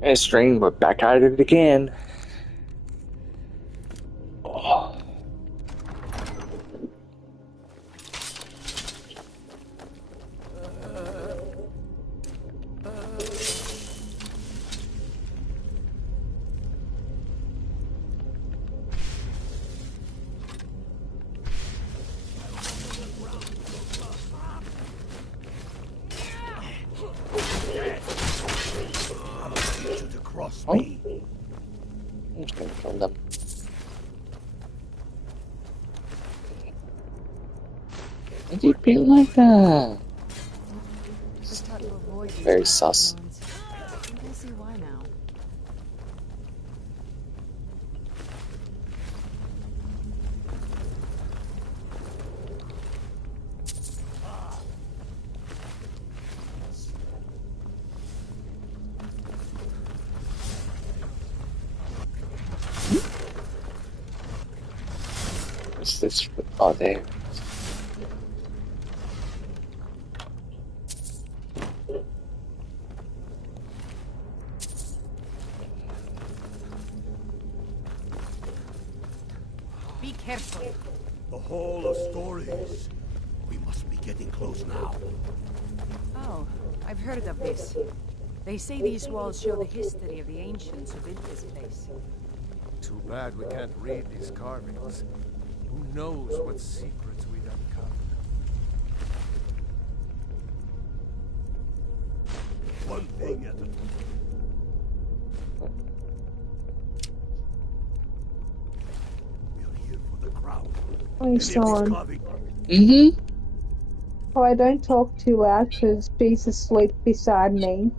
Hey, string, we're back at it again. Oh. Oh. I'm just gonna kill them. Why do you be like that? Very sus. I think I see why now. What's this? Oh, there. Be careful. The Hall of Stories. We must be getting close now. Oh, I've heard of this. They say these walls show the history of the ancients who built this place. Too bad we can't read these carvings. Who knows what secrets we'd uncover? One thing at a time. We're here for the crown. Hey, Sean. Mm-hmm. Oh, I don't talk too loud because she's asleep beside me.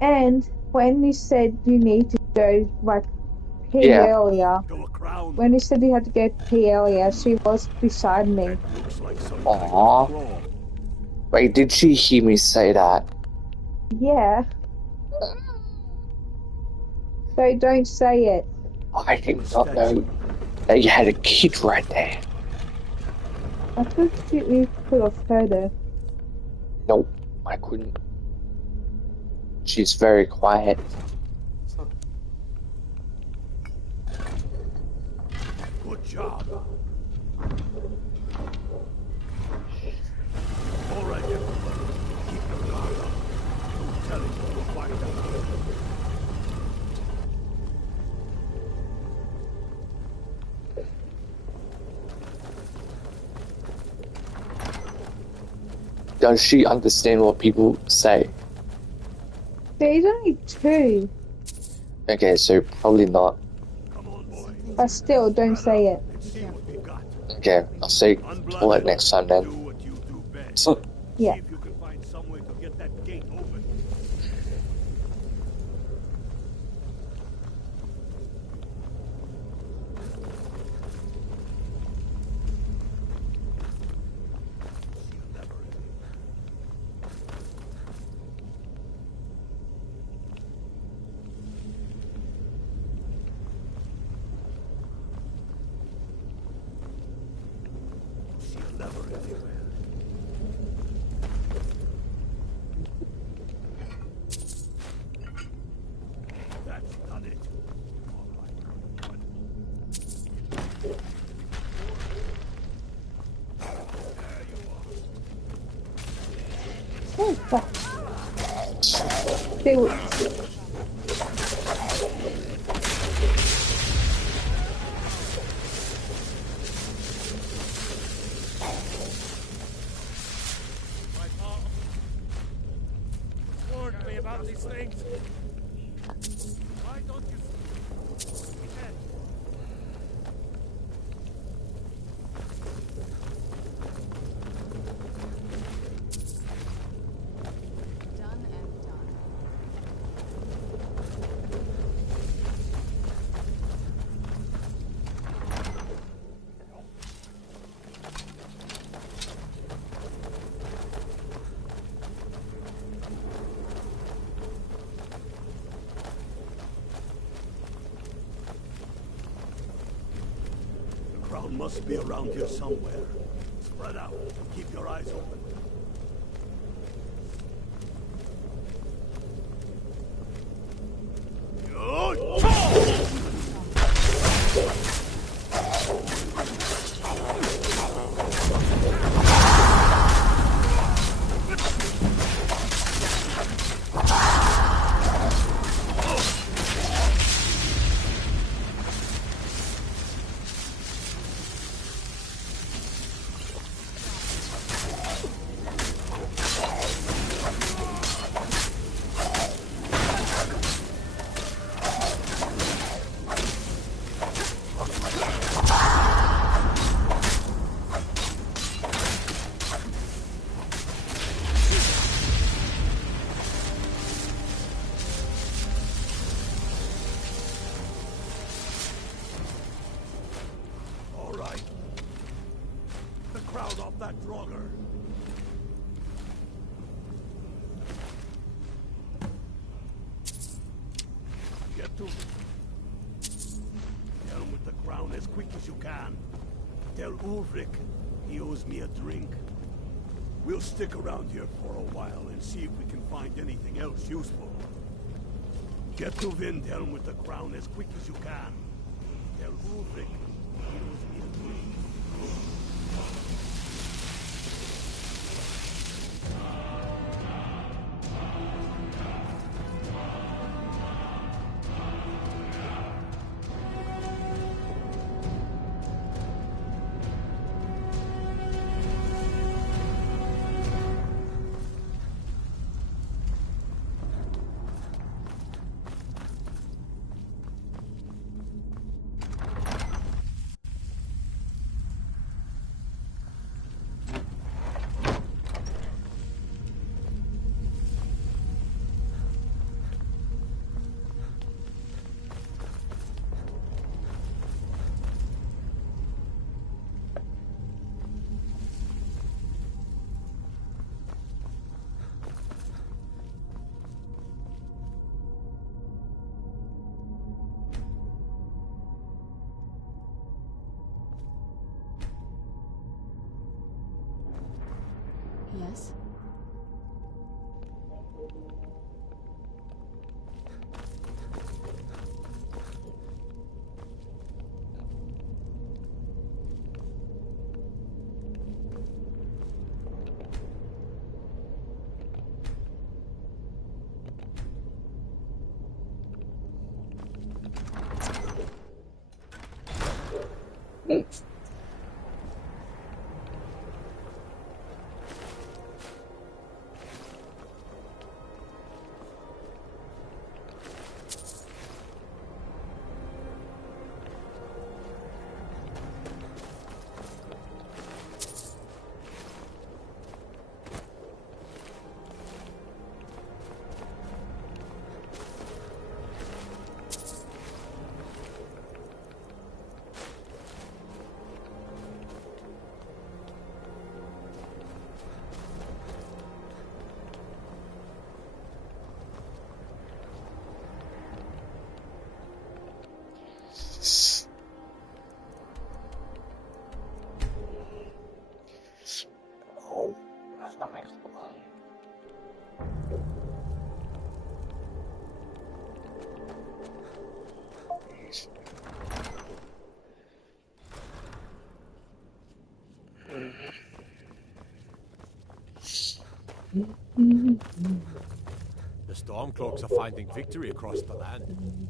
And when you said you need to go, like, pee earlier, when you said you had to go pee earlier, she was beside me. Aww. Wait, did she hear me say that? Yeah. So don't say it. I did not know that you had a kid right there. I thought you could have heard her. Nope, I couldn't. She's very quiet. Good job. All right, everybody. Keep your guard up. Don't tell it to find out. Does she understand what people say? There's only two. Okay, so probably not. But still, don't say it. Okay, I'll say till it next time then. Yeah. Oh, fuck. Do it. Warn me about these things. Why don't you? Done and done. The crown must be around here somewhere. Spread out. Keep your eyes open. Get to down with the crown as quick as you can. Tell Ulrich he owes me a drink. We'll stick around here for a while and see if we can find anything else useful. Get to Windhelm with the crown as quick as you can. Tell Ulrich he owes me a drink. Yes? Oh, that makes The Stormcloaks are finding victory across the land.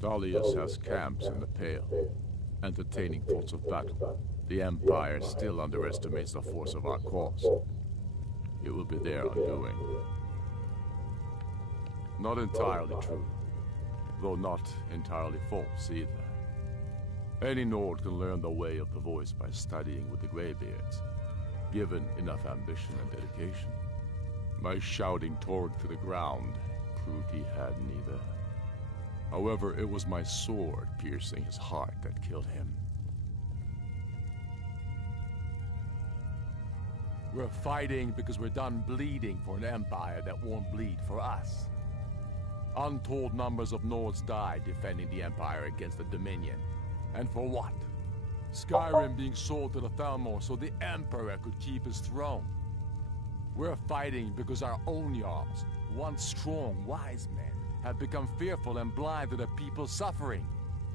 Dalius has camps in the Pale, entertaining thoughts of battle. The Empire still underestimates the force of our cause. It will be their undoing. Not entirely true, though not entirely false either. Any Nord can learn the way of the voice by studying with the Greybeards, given enough ambition and dedication. My shouting Torg to the ground proved he had neither. However, it was my sword piercing his heart that killed him. We're fighting because we're done bleeding for an empire that won't bleed for us. Untold numbers of Nords died defending the empire against the Dominion. And for what? Skyrim being sold to the Thalmor so the Emperor could keep his throne. We're fighting because our own Jarls, once strong, wise men, have become fearful and blind to the people's suffering.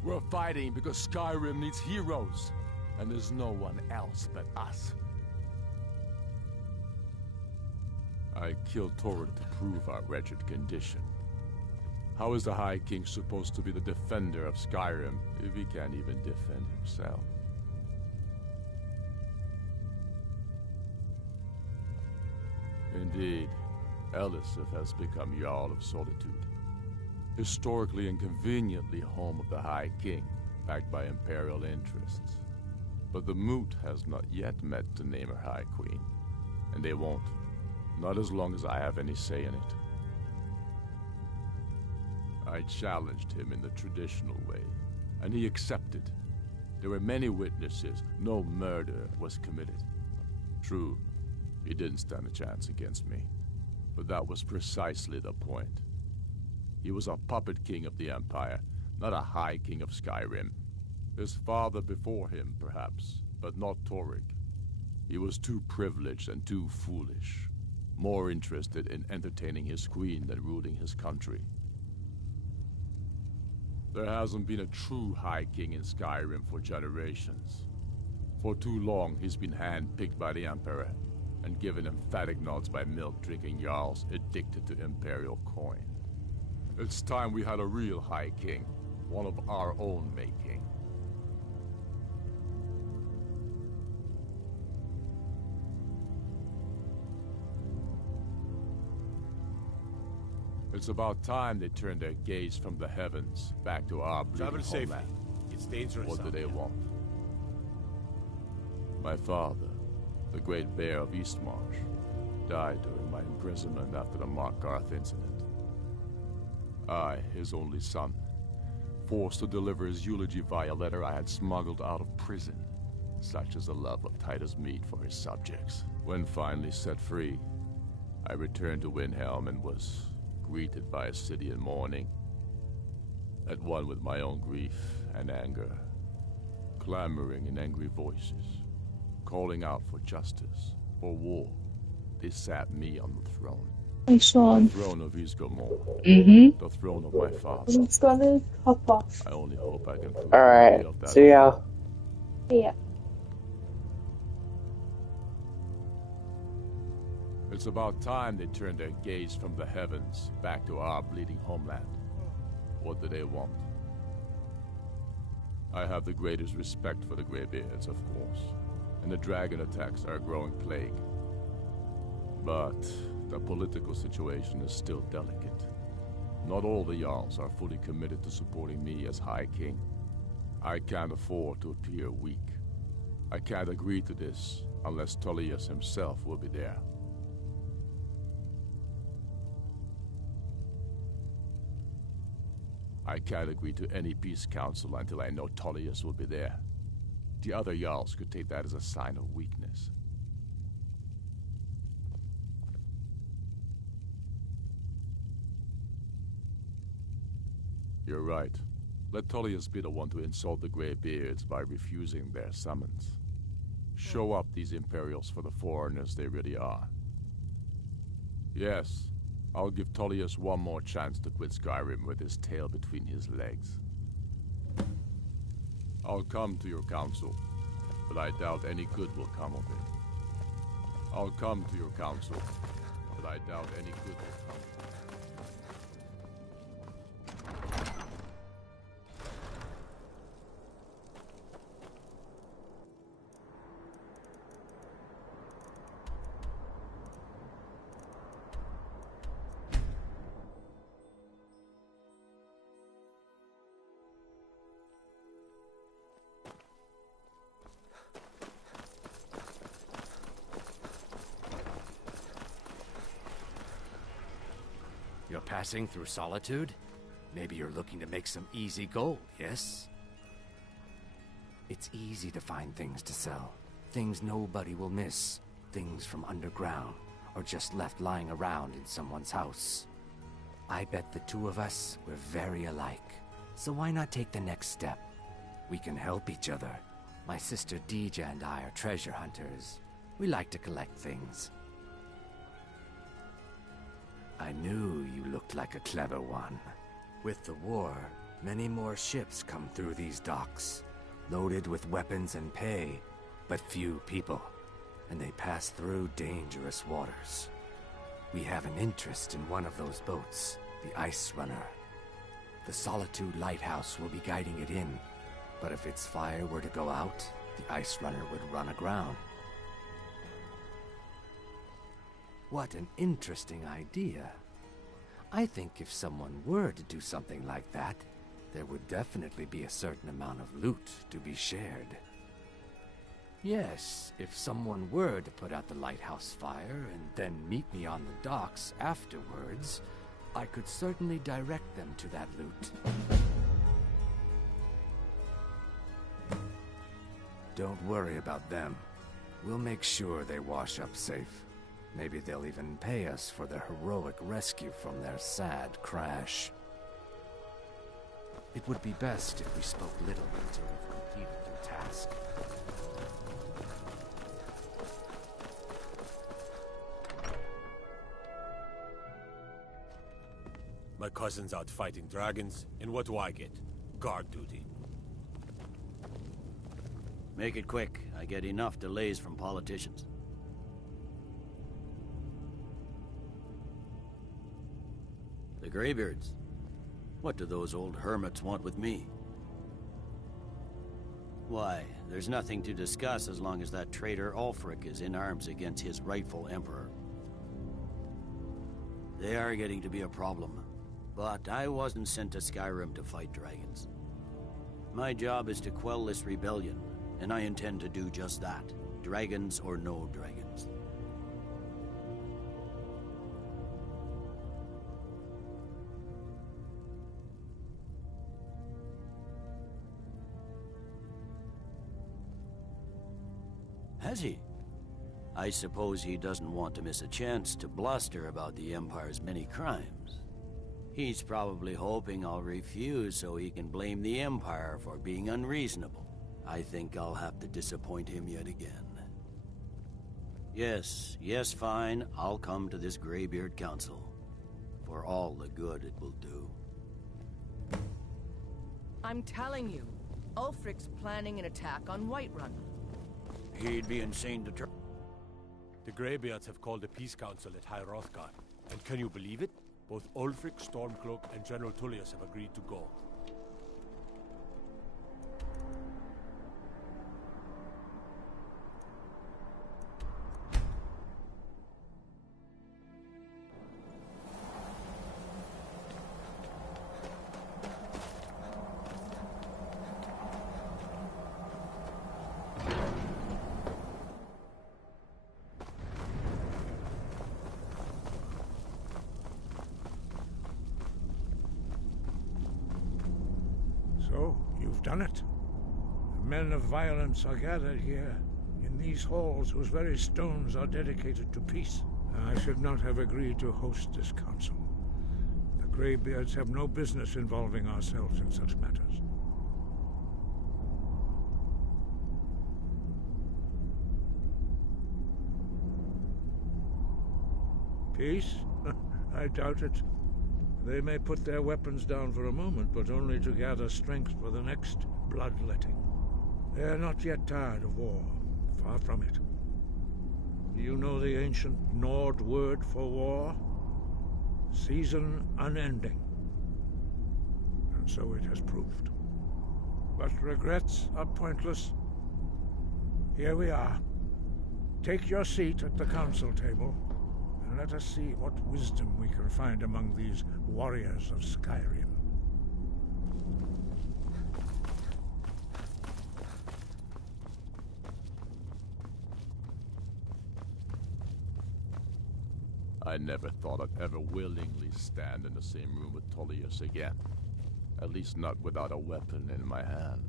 We're fighting because Skyrim needs heroes, and there's no one else but us. I killed Torg to prove our wretched condition. How is the High King supposed to be the defender of Skyrim if he can't even defend himself? Indeed, Elisif has become Jarl of Solitude. Historically and conveniently home of the High King, backed by Imperial interests. But the Moot has not yet met to name her High Queen. And they won't. Not as long as I have any say in it. I challenged him in the traditional way, and he accepted. There were many witnesses. No murder was committed. True, He didn't stand a chance against me. But that was precisely the point. He was a puppet king of the Empire, not a high king of Skyrim. His father before him, perhaps, but not Torrig. He was too privileged and too foolish, more interested in entertaining his queen than ruling his country. There hasn't been a true High King in Skyrim for generations. For too long, he's been hand-picked by the Emperor, and given emphatic nods by milk-drinking Jarls addicted to Imperial coin. It's time we had a real High King, one of our own making. It's about time they turned their gaze from the heavens back to our bleeding homeland. It's dangerous. What do they want? My father, the Great Bear of Eastmarch, died during my imprisonment after the Markarth incident. I, his only son, forced to deliver his eulogy via letter I had smuggled out of prison. Such is the love of Titus meat for his subjects. When finally set free, I returned to Windhelm and was greeted by a city in mourning, at one with my own grief and anger, clamoring in angry voices, calling out for justice, for war. They sat me on the throne. Hey, Sean. The throne of Isgomor. The throne of my father. It's gonna hop off. I only hope I can prove Alright, of that. see ya. Yeah. It's about time they turned their gaze from the heavens back to our bleeding homeland. What do they want? I have the greatest respect for the Greybeards, of course, and the dragon attacks are a growing plague. But the political situation is still delicate. Not all the Jarls are fully committed to supporting me as High King. I can't afford to appear weak. I can't agree to this unless Tullius himself will be there. I can't agree to any peace council until I know Tullius will be there. The other Jarls could take that as a sign of weakness. You're right. Let Tullius be the one to insult the Greybeards by refusing their summons. Show up these Imperials for the foreigners they really are. Yes, I'll give Tullius one more chance to quit Skyrim with his tail between his legs. I'll come to your council, but I doubt any good will come of it. I'll come to your council, but I doubt any good will come of it. You're passing through Solitude? Maybe you're looking to make some easy gold, yes? It's easy to find things to sell. Things nobody will miss. Things from underground, or just left lying around in someone's house. I bet the two of us were very alike. So why not take the next step? We can help each other. My sister Dija and I are treasure hunters. We like to collect things. I knew you looked like a clever one. With the war, many more ships come through these docks, loaded with weapons and pay, but few people, and they pass through dangerous waters. We have an interest in one of those boats, the Ice Runner. The Solitude Lighthouse will be guiding it in, but if its fire were to go out, the Ice Runner would run aground. What an interesting idea. I think if someone were to do something like that, there would definitely be a certain amount of loot to be shared. Yes, if someone were to put out the lighthouse fire and then meet me on the docks afterwards, I could certainly direct them to that loot. Don't worry about them. We'll make sure they wash up safe. Maybe they'll even pay us for the heroic rescue from their sad crash. It would be best if we spoke little until we've completed your task. My cousin's out fighting dragons, and what do I get? Guard duty. Make it quick. I get enough delays from politicians. The Greybeards. What do those old hermits want with me? Why, there's nothing to discuss as long as that traitor Ulfric is in arms against his rightful emperor. They are getting to be a problem, but I wasn't sent to Skyrim to fight dragons. My job is to quell this rebellion, and I intend to do just that, dragons or no dragons. Has he? I suppose he doesn't want to miss a chance to bluster about the Empire's many crimes. He's probably hoping I'll refuse so he can blame the Empire for being unreasonable. I think I'll have to disappoint him yet again. Yes, fine, I'll come to this Greybeard Council. For all the good it will do. I'm telling you, Ulfric's planning an attack on Whiterun. He'd be insane to try. The Greybeards have called a peace council at High Hrothgar, and can you believe it? Both Ulfric, Stormcloak, and General Tullius have agreed to go. So, you've done it. The men of violence are gathered here, in these halls whose very stones are dedicated to peace. I should not have agreed to host this council. The Greybeards have no business involving ourselves in such matters. Peace? I doubt it. They may put their weapons down for a moment, but only to gather strength for the next bloodletting. They are not yet tired of war. Far from it. Do you know the ancient Nord word for war? Season unending. And so it has proved. But regrets are pointless. Here we are. Take your seat at the council table, and let us see what wisdom we can find among these warriors of Skyrim. I never thought I'd ever willingly stand in the same room with Tullius again. At least not without a weapon in my hand.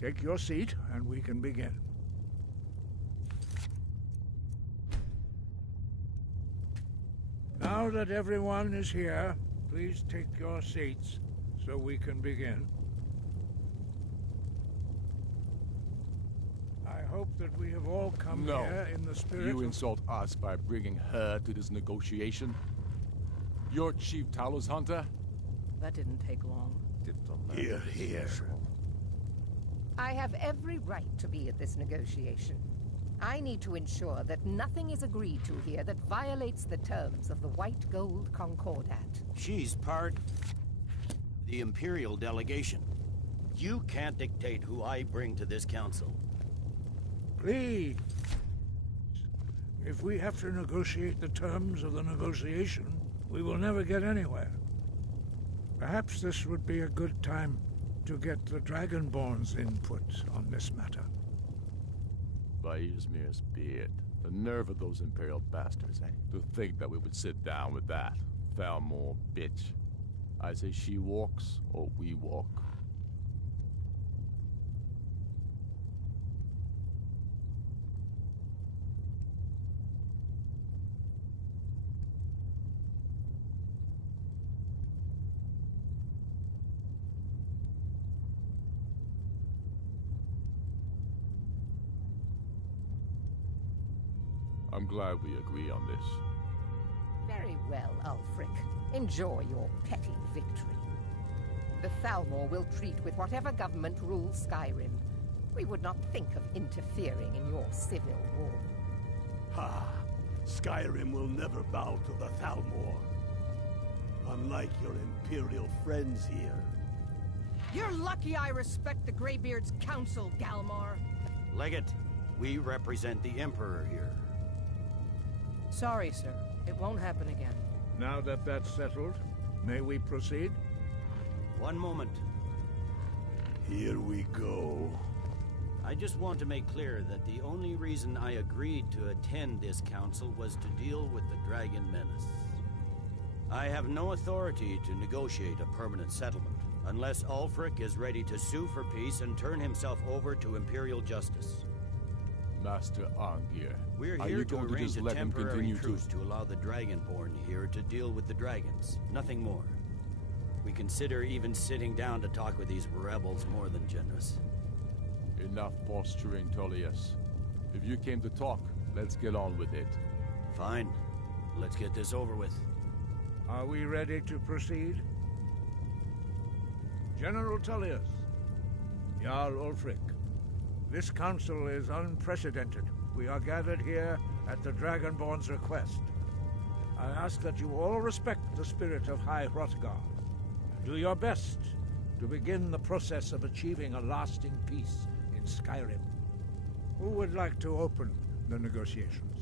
Take your seat, and we can begin. Now that everyone is here, please take your seats, so we can begin. I hope that we have all come here in the spirit You insult us by bringing her to this negotiation? You're Chief Talos Hunter? That didn't take long. Here, here. I have every right to be at this negotiation. I need to ensure that nothing is agreed to here that violates the terms of the White Gold Concordat. She's part of the Imperial delegation. You can't dictate who I bring to this council. Please. If we have to negotiate the terms of the negotiation, we will never get anywhere. Perhaps this would be a good time to get the Dragonborn's input on this matter. By Ysmir's beard. The nerve of those Imperial bastards, eh? To think that we would sit down with that. Thalmor bitch. I say she walks, or we walk. I'm glad we agree on this. Very well, Ulfric. Enjoy your petty victory. The Thalmor will treat with whatever government rules Skyrim. We would not think of interfering in your civil war. Ha! Skyrim will never bow to the Thalmor. Unlike your Imperial friends here. You're lucky I respect the Greybeard's counsel, Galmar. Legate, we represent the Emperor here. Sorry, sir. It won't happen again. Now that that's settled, may we proceed? One moment. Here we go. I just want to make clear that the only reason I agreed to attend this council was to deal with the Dragon Menace. I have no authority to negotiate a permanent settlement, unless Ulfric is ready to sue for peace and turn himself over to Imperial justice. Master Arngeir, we're are here you to going to arrange just a let him temporary continue truce to allow the Dragonborn here to deal with the dragons. Nothing more. We consider even sitting down to talk with these rebels more than generous. Enough posturing, Tullius. If you came to talk, let's get on with it. Fine. Let's get this over with. Are we ready to proceed? General Tullius, Jarl Ulfric, this council is unprecedented. We are gathered here at the Dragonborn's request. I ask that you all respect the spirit of High Hrothgar. Do your best to begin the process of achieving a lasting peace in Skyrim. Who would like to open the negotiations?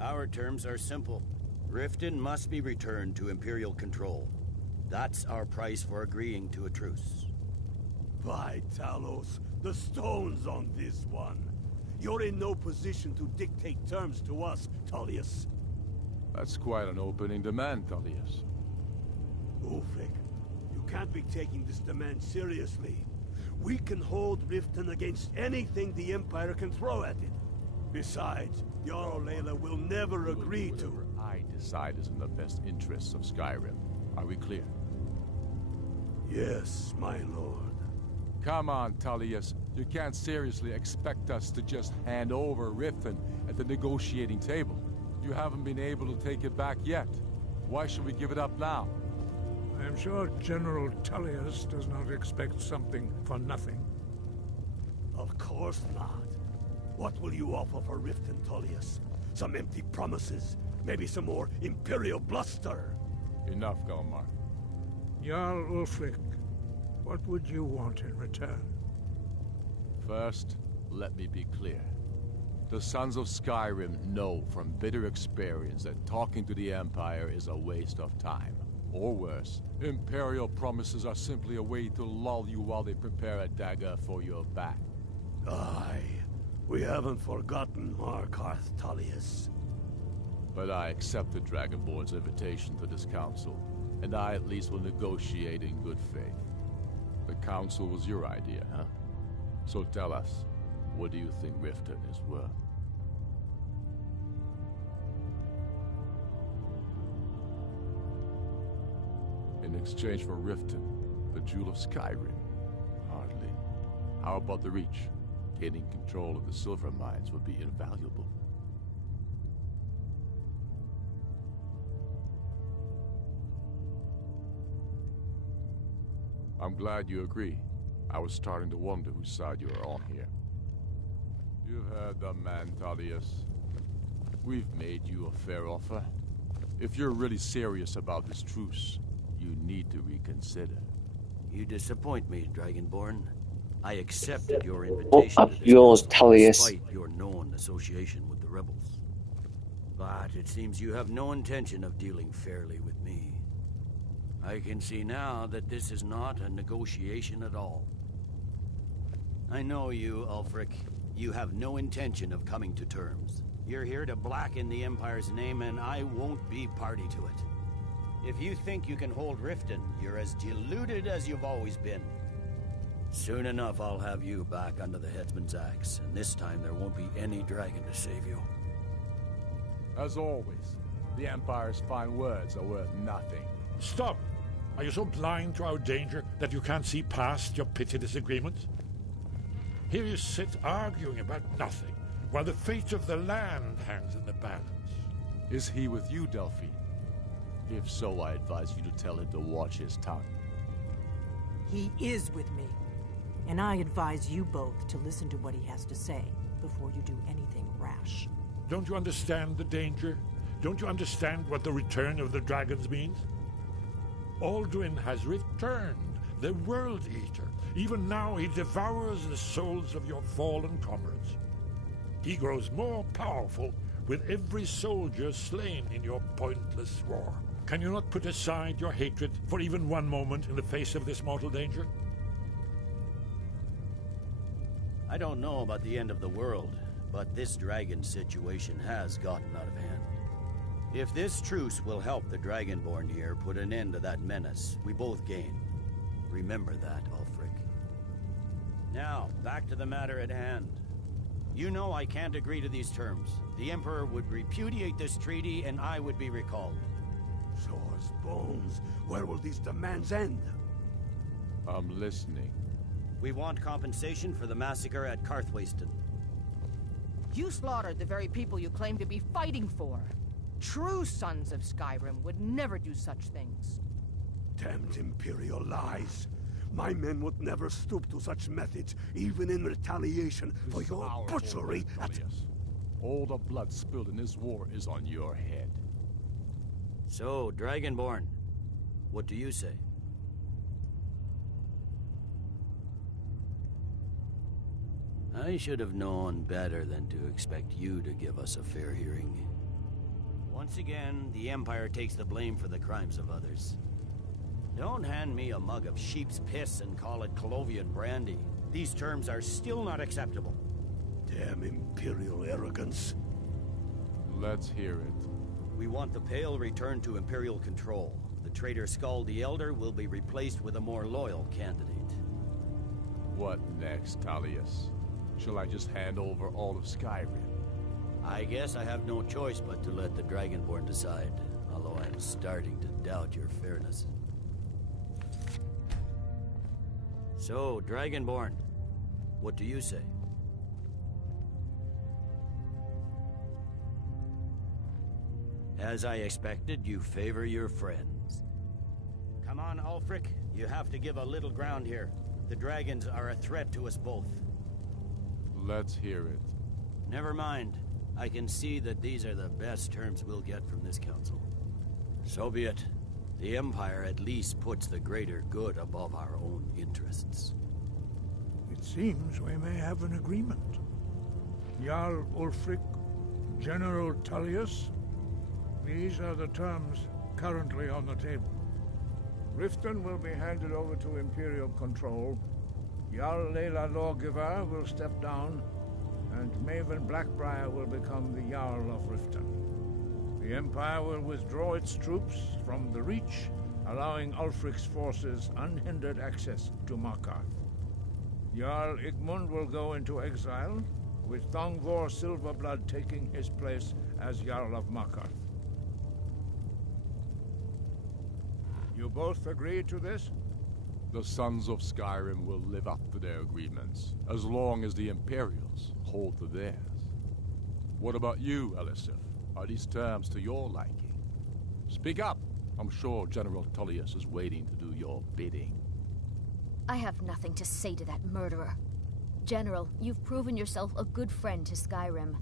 Our terms are simple. Riften must be returned to Imperial control. That's our price for agreeing to a truce. By Talos, the stone's on this one. You're in no position to dictate terms to us, Tullius. That's quite an opening demand, Tullius. Ulfric, you can't be taking this demand seriously. We can hold Riften against anything the Empire can throw at it. Besides, Jarl Layla will never agree to... Whatever I decide is in the best interests of Skyrim. Are we clear? Yes, my lord. Come on, Tullius. You can't seriously expect us to just hand over Riften at the negotiating table. You haven't been able to take it back yet. Why should we give it up now? I am sure General Tullius does not expect something for nothing. Of course not. What will you offer for Riften, Tullius? Some empty promises? Maybe some more Imperial bluster? Enough, Galmar. Jarl Ulfric, what would you want in return? First, let me be clear. The Sons of Skyrim know from bitter experience that talking to the Empire is a waste of time. Or worse, Imperial promises are simply a way to lull you while they prepare a dagger for your back. Aye. We haven't forgotten Markarth, Tullius. But I accept the Dragonborn's invitation to this council, and I at least will negotiate in good faith. The council was your idea, huh? So tell us, what do you think Riften is worth? In exchange for Riften, the Jewel of Skyrim? Hardly. How about the Reach? Gaining control of the silver mines would be invaluable. I'm glad you agree. I was starting to wonder whose side you are on here. You've heard the man, Tullius. We've made you a fair offer. If you're really serious about this truce, you need to reconsider. You disappoint me, Dragonborn. I accepted your invitation Up to this yours, council, Tullius. despite your known association with the rebels. But it seems you have no intention of dealing fairly with me. I can see now that this is not a negotiation at all. I know you, Ulfric. You have no intention of coming to terms. You're here to blacken the Empire's name, and I won't be party to it. If you think you can hold Riften, you're as deluded as you've always been. Soon enough, I'll have you back under the headsman's axe, and this time there won't be any dragon to save you. As always, the Empire's fine words are worth nothing. Stop! Are you so blind to our danger that you can't see past your petty disagreements? Here you sit arguing about nothing, while the fate of the land hangs in the balance. Is he with you, Delphine? If so, I advise you to tell him to watch his tongue. He is with me. And I advise you both to listen to what he has to say before you do anything rash. Don't you understand the danger? Don't you understand what the return of the dragons means? Alduin has returned, the World Eater. Even now he devours the souls of your fallen comrades. He grows more powerful with every soldier slain in your pointless war. Can you not put aside your hatred for even one moment in the face of this mortal danger? I don't know about the end of the world, but this dragon situation has gotten out of hand. If this truce will help the Dragonborn here put an end to that menace, we both gain. Remember that, Ulfric. Now, back to the matter at hand. You know I can't agree to these terms. The Emperor would repudiate this treaty, and I would be recalled. Shaw's bones. Where will these demands end? I'm listening. We want compensation for the massacre at Karthwasten. You slaughtered the very people you claim to be fighting for. True sons of Skyrim would never do such things. Damned Imperial lies. My men would never stoop to such methods, even in retaliation for your butchery at... All the blood spilled in this war is on your head. So, Dragonborn, what do you say? I should have known better than to expect you to give us a fair hearing. Once again, the Empire takes the blame for the crimes of others. Don't hand me a mug of sheep's piss and call it Colovian brandy. These terms are still not acceptable. Damn Imperial arrogance. Let's hear it. We want the Pale returned to Imperial control. The traitor Skull the Elder will be replaced with a more loyal candidate. What next, Tullius? Shall I just hand over all of Skyrim? I guess I have no choice but to let the Dragonborn decide, although I'm starting to doubt your fairness. So, Dragonborn, what do you say? As I expected, you favor your friends. Come on, Ulfric. You have to give a little ground here. The dragons are a threat to us both. Let's hear it. Never mind. I can see that these are the best terms we'll get from this council. So be it. The Empire at least puts the greater good above our own interests. It seems we may have an agreement. Jarl Ulfric, General Tullius, these are the terms currently on the table. Riften will be handed over to Imperial control. Jarl Layla Lawgiver will step down, and Maven Blackbriar will become the Jarl of Riften. The Empire will withdraw its troops from the Reach, allowing Ulfric's forces unhindered access to Markarth. Jarl Igmund will go into exile, with Thongvor Silverblood taking his place as Jarl of Markarth. You both agree to this? The Sons of Skyrim will live up to their agreements, as long as the Imperials hold to theirs. What about you, Elisif? Are these terms to your liking? Speak up! I'm sure General Tullius is waiting to do your bidding. I have nothing to say to that murderer. General, you've proven yourself a good friend to Skyrim.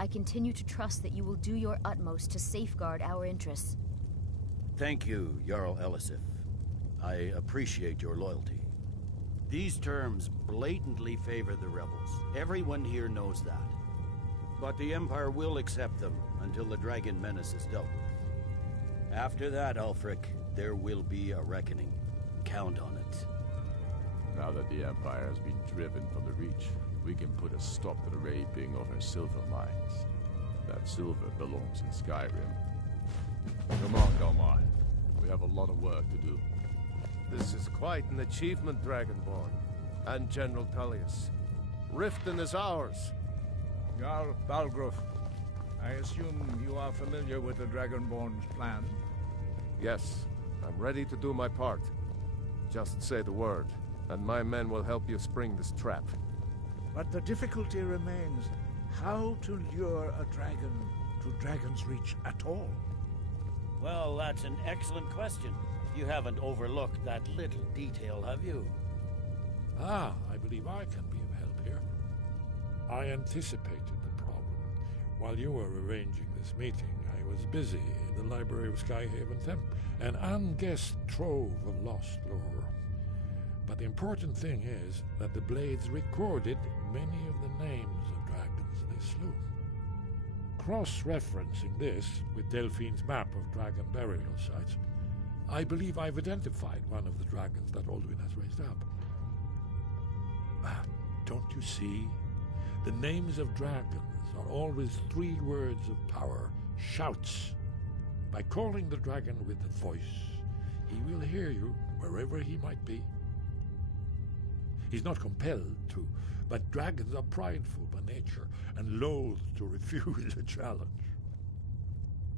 I continue to trust that you will do your utmost to safeguard our interests. Thank you, Jarl Elisif. I appreciate your loyalty. These terms blatantly favor the rebels. Everyone here knows that. But the Empire will accept them until the Dragon Menace is dealt with. After that, Ulfric, there will be a reckoning. Count on it. Now that the Empire has been driven from the Reach, we can put a stop to the raping of her silver mines. That silver belongs in Skyrim. Come on, Delmar. We have a lot of work to do. This is quite an achievement, Dragonborn. And General Tullius. Riften is ours. Jarl Balgruuf, I assume you are familiar with the Dragonborn's plan? Yes, I'm ready to do my part. Just say the word, and my men will help you spring this trap. But the difficulty remains how to lure a dragon to Dragon's Reach at all. Well, that's an excellent question. You haven't overlooked that little detail, have you? Ah, I believe I can be of help here. I anticipated the problem. While you were arranging this meeting, I was busy in the library of Skyhaven Temp, an unguessed trove of lost lore. But the important thing is that the Blades recorded many of the names of dragons they slew. Cross-referencing this with Delphine's map of dragon burial sites, I believe I've identified one of the dragons that Alduin has raised up. Don't you see? The names of dragons are always 3 words of power, shouts. By calling the dragon with the voice, he will hear you wherever he might be. He's not compelled to, but dragons are prideful by nature and loath to refuse a challenge.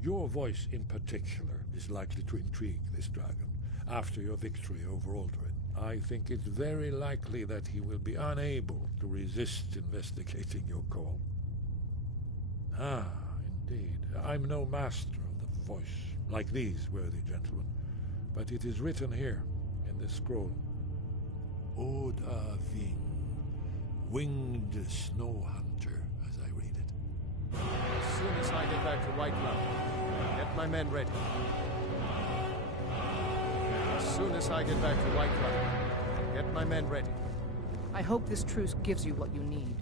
Your voice in particular is likely to intrigue this dragon after your victory over Alduin. I think it's very likely that he will be unable to resist investigating your call. Ah, indeed. I'm no master of the voice, like these worthy gentlemen, but it is written here in this scroll. Oda Ving, winged snow hunter, as I read it. As soon as I get back to Whiterun, get my men ready. As soon as I get back to Whiterun, get my men ready. I hope this truce gives you what you need.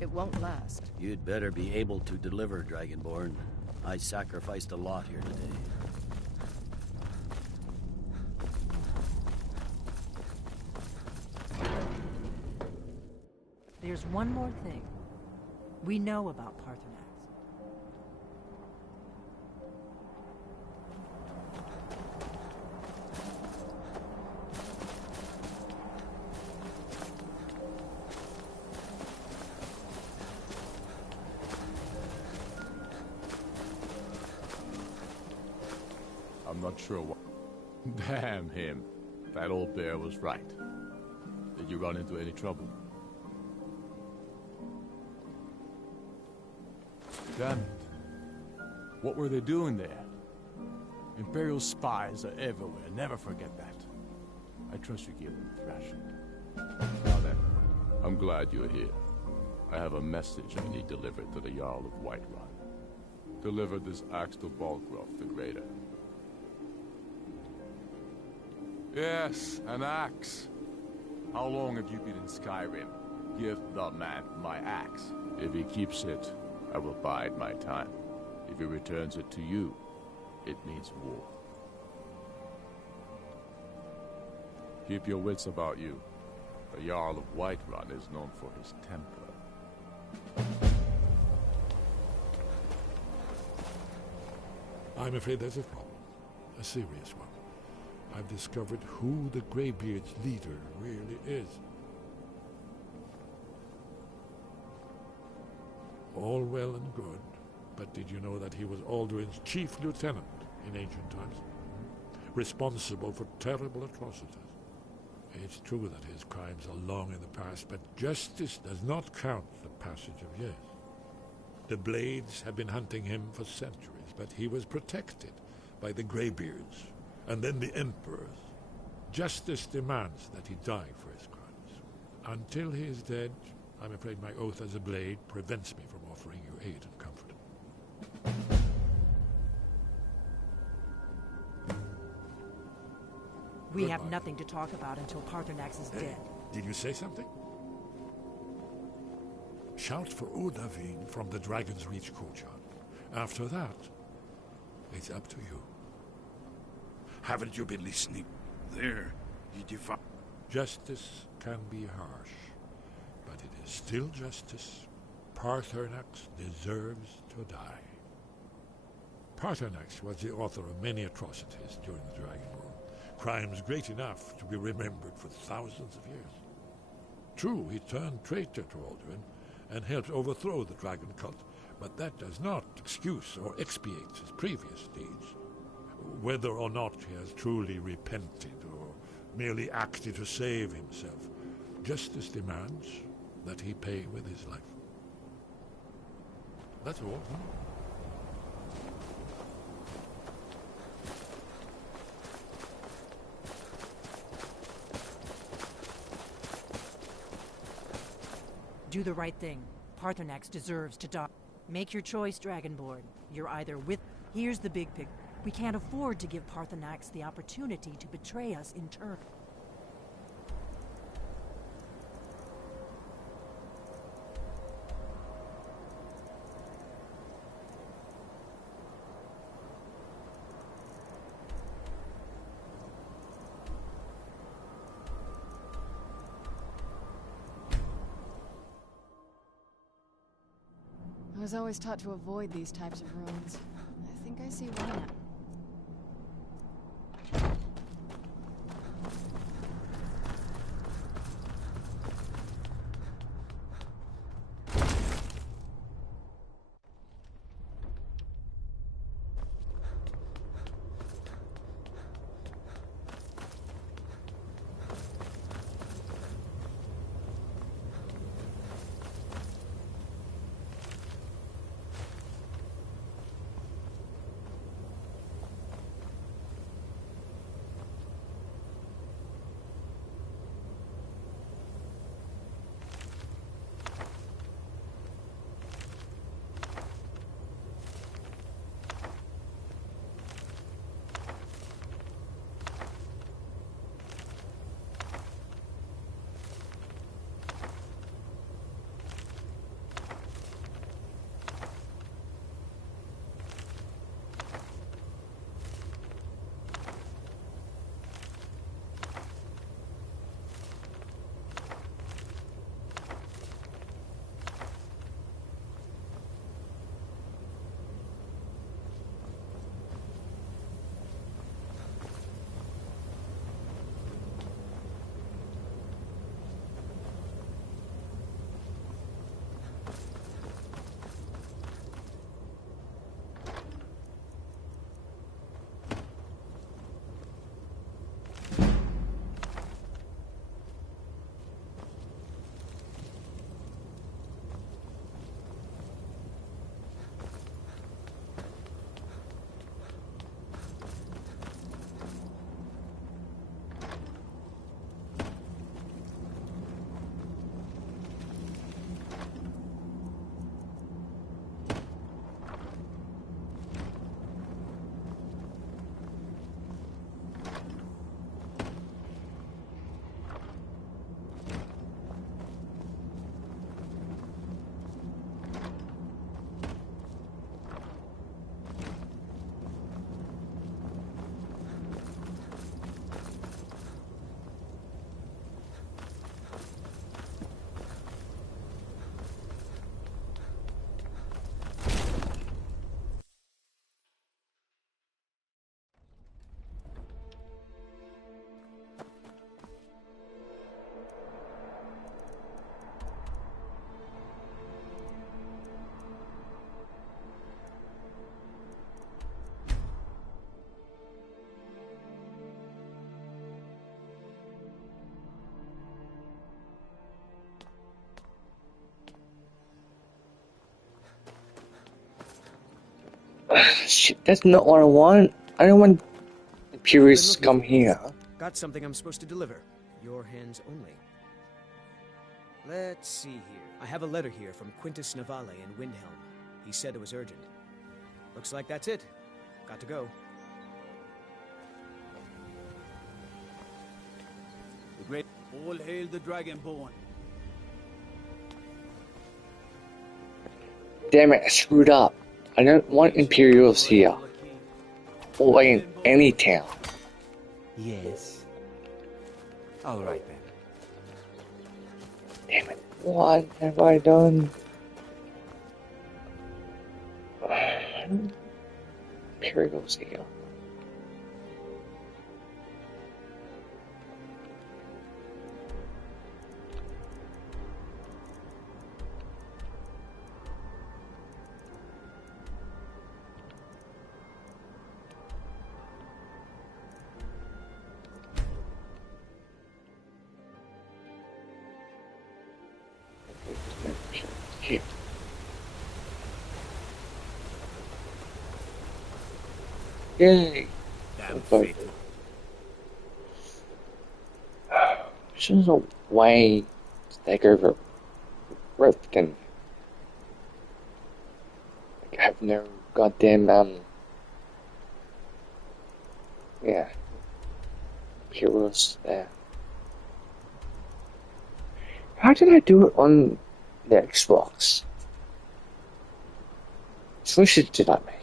It won't last. You'd better be able to deliver, Dragonborn. I sacrificed a lot here today. There's one more thing. We know about Paarthurnax. I'm not sure what... Damn him. That old bear was right. Did you run into any trouble? Damn it. What were they doing there? Imperial spies are everywhere. Never forget that. I trust you give them a thrashing. Now then, I'm glad you're here. I have a message I need delivered to the Jarl of Whiterun. Deliver this axe to Balgruuf the Greater. Yes, an axe. How long have you been in Skyrim? Give the man my axe. If he keeps it, I will bide my time. If he returns it to you, it means war. Keep your wits about you. The Jarl of Whiterun is known for his temper. I'm afraid there's a problem. A serious one. I've discovered who the Greybeard's leader really is. All well and good, but did you know that he was Alduin's chief lieutenant in ancient times? Responsible for terrible atrocities. It's true that his crimes are long in the past, but justice does not count the passage of years. The Blades have been hunting him for centuries, but he was protected by the Greybeards, and then the Emperors. Justice demands that he die for his crimes. Until he is dead, I'm afraid my oath as a Blade prevents me from offering you aid and comfort. We have nothing to talk about until Parthenax is dead. Did you say something? Shout for Udavine from the Dragon's Reach courtyard. After that, it's up to you. Haven't you been listening? There, you defy... Justice can be harsh, but it is still justice. Parthenax deserves to die. Parthenax was the author of many atrocities during the Dragon Rule, crimes great enough to be remembered for thousands of years. True, he turned traitor to Alduin and helped overthrow the Dragon cult, but that does not excuse or expiate his previous deeds. Whether or not he has truly repented or merely acted to save himself, justice demands that he pay with his life. That's all. Do the right thing. Parthenax deserves to die. Make your choice, Dragonborn. You're either with... Here's the big picture. We can't afford to give Parthenax the opportunity to betray us in turn. I was always taught to avoid these types of ruins. I think I see why now. Shit, that's not what I want. I don't want purists to come here. Got something I'm supposed to deliver. Your hands only. Let's see here. I have a letter here from Quintus Navale in Windhelm. He said it was urgent. Looks like that's it. Got to go. The great... All hail the Dragonborn. Damn it, I screwed up. I don't want Imperials here. Or in any town. Yes. All right then. Damn it, what have I done? Imperials here. Here. Yay! Damn Okay. fatal. There's a way to take over Riften. I have no goddamn, yeah, heroes there. How did I do it on the Xbox? What choices did I make?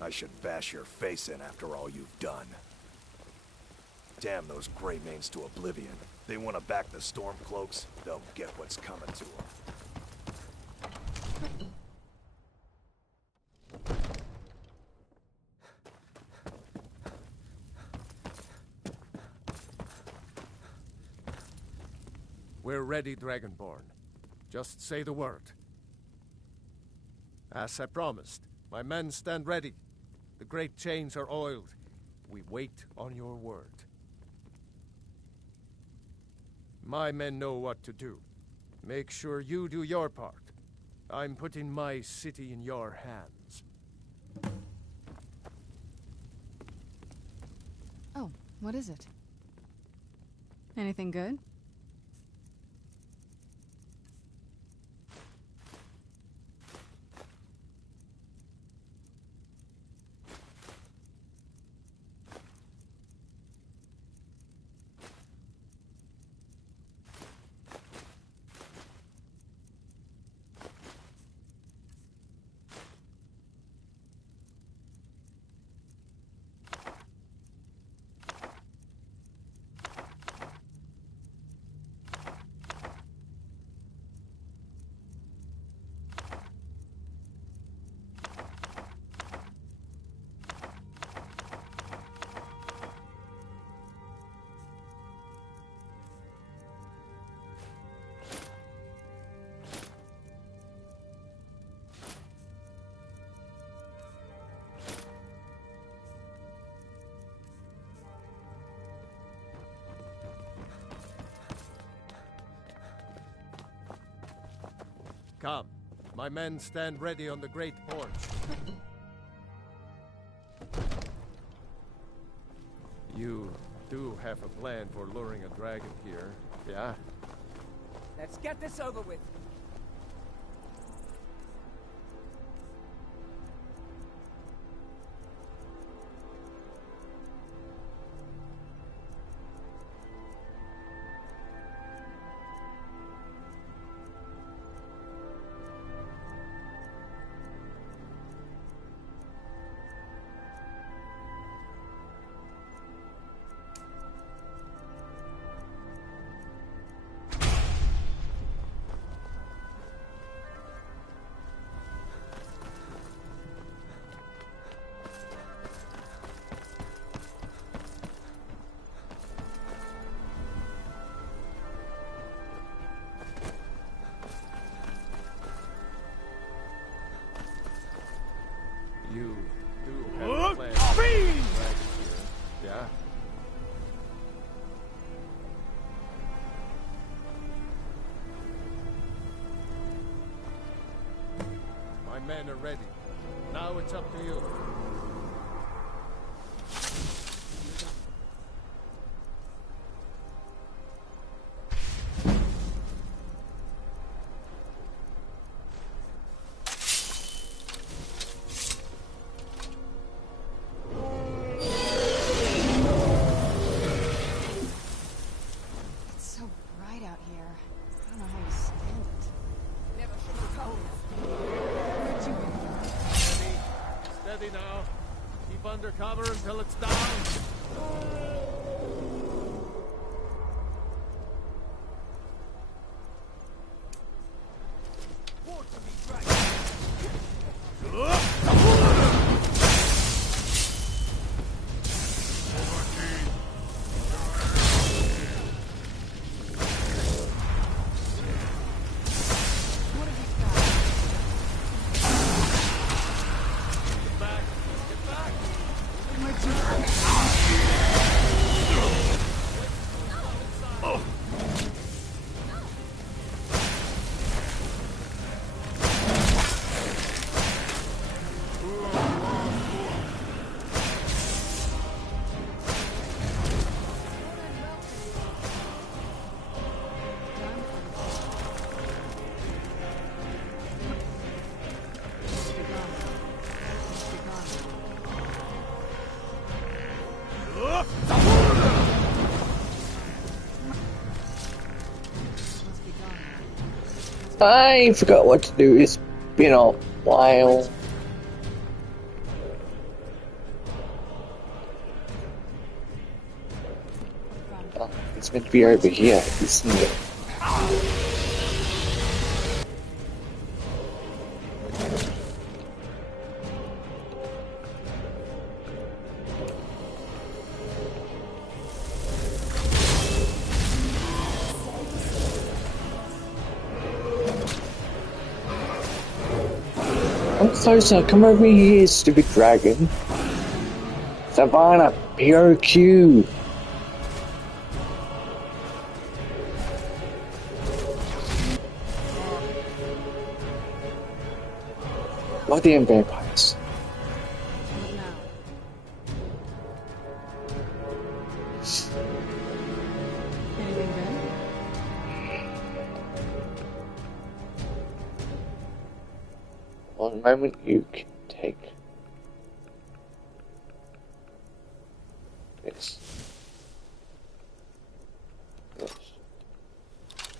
I should bash your face in after all you've done. Damn those Greymanes to oblivion. They want to back the Stormcloaks, they'll get what's coming to them. We're ready, Dragonborn. Just say the word. As I promised, my men stand ready. The great chains are oiled. We wait on your word. My men know what to do. Make sure you do your part. I'm putting my city in your hands. Oh, what is it? Anything good? Come. My men stand ready on the great porch. You do have a plan for luring a dragon here, yeah? Let's get this over with. You do have a plan for luring a dragon here, yeah? My men are ready. Now it's up to you. don't know how you stand it. Never should have told us. Where'd you come from? Steady. Steady now. Keep under cover until it's down. I forgot what to do. It's been a while. Oh, it's meant to be over here, isn't it? I'm closer, come over here, stupid dragon. Savannah, POQ. Goddamn vampires. Anything good? One moment you can take this. This.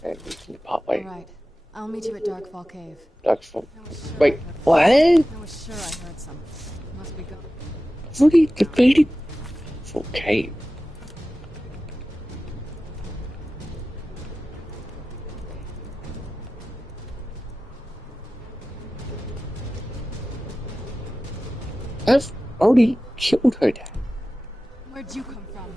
And we can pop away. All right. I'll meet you at Darkfall Cave. Darkfall. Wait, what? I was sure I heard something. Must be good. I've already defeated Full Cave. I've already killed her dad. Where'd you come from?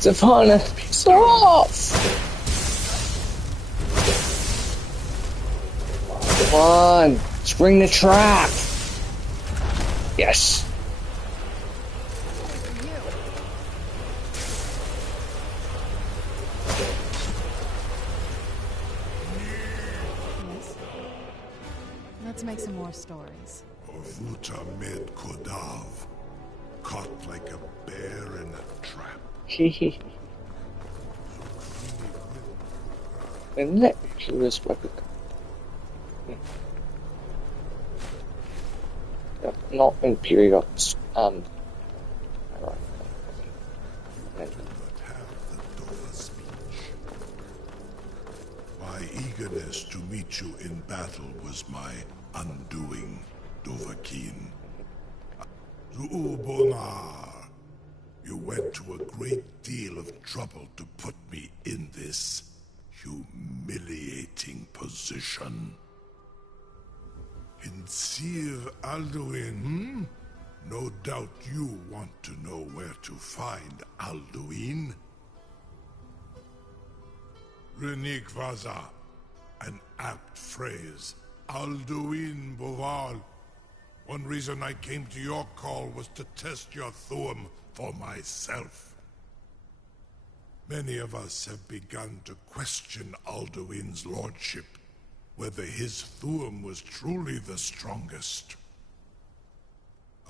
Savannah, piss off! Come on, spring the trap! Yes. Yes. Let's make some more stories. Ovuta med Kodav, caught like a bear in a trap. Hehe. And let me kill this weapon. Not Imperial. Alright. My eagerness to meet you in battle was my undoing, Dovahkiin. Zu'ubonar, you went to a great deal of trouble to put me in this humiliating position. In Sir Alduin, No doubt you want to know where to find Alduin. Renik Vaza, an apt phrase. Alduin Boval. One reason I came to your call was to test your Thuum for myself. Many of us have begun to question Alduin's lordship, whether his Thuum was truly the strongest.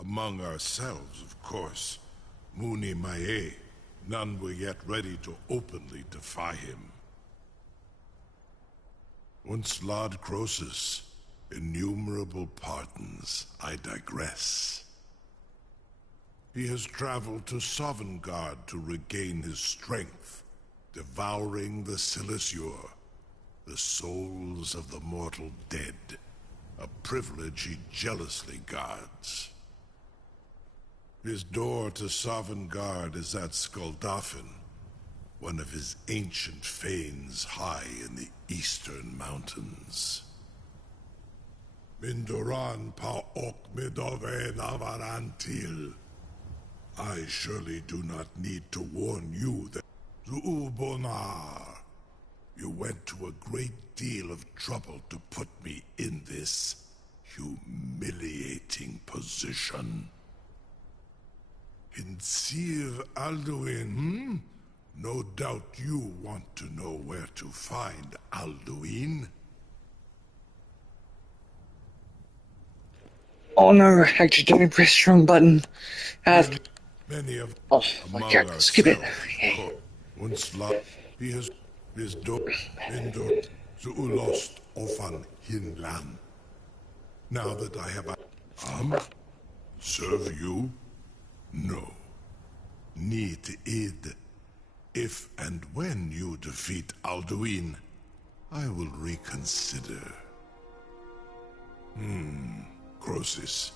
Among ourselves, of course, Muni Mae, none were yet ready to openly defy him. Once Lord Croesus, innumerable pardons, I digress. He has traveled to Sovngarde to regain his strength, devouring the Silesure, the souls of the mortal dead, a privilege he jealously guards. His door to Sovngarde is at Skuldafn, one of his ancient fanes high in the eastern mountains. Mindoran pa ok midove navarantil. I surely do not need to warn you that Zuubonar, you went to a great deal of trouble to put me in this humiliating position. In Sir Alduin, No doubt you want to know where to find Alduin. Oh no, I accidentally pressed the wrong button. Many of oh my god, skip it. He has his door indoor Zuulost ofan Hinlan. Now that I have serve you? No. Need id. If and when you defeat Alduin, I will reconsider. Croesus.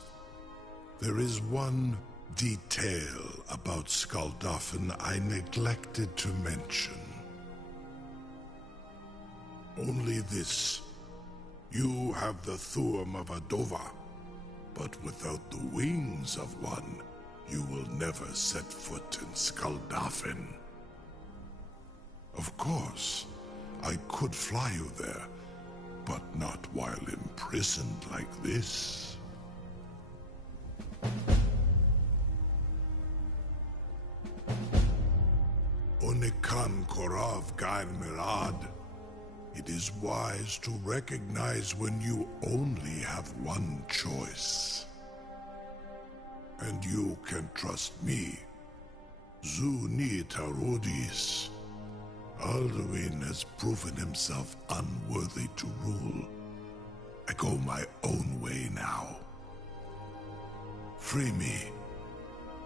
There is one detail about Skuldafn I neglected to mention. Only this. You have the Thuum of Adova, but without the wings of one, you will never set foot in Skuldafn. Of course, I could fly you there, but not while imprisoned like this. Onikan Korav Gain Mirad. It is wise to recognize when you only have one choice. And you can trust me. Zuni Tarudis. Alduin has proven himself unworthy to rule. I go my own way now. Free me,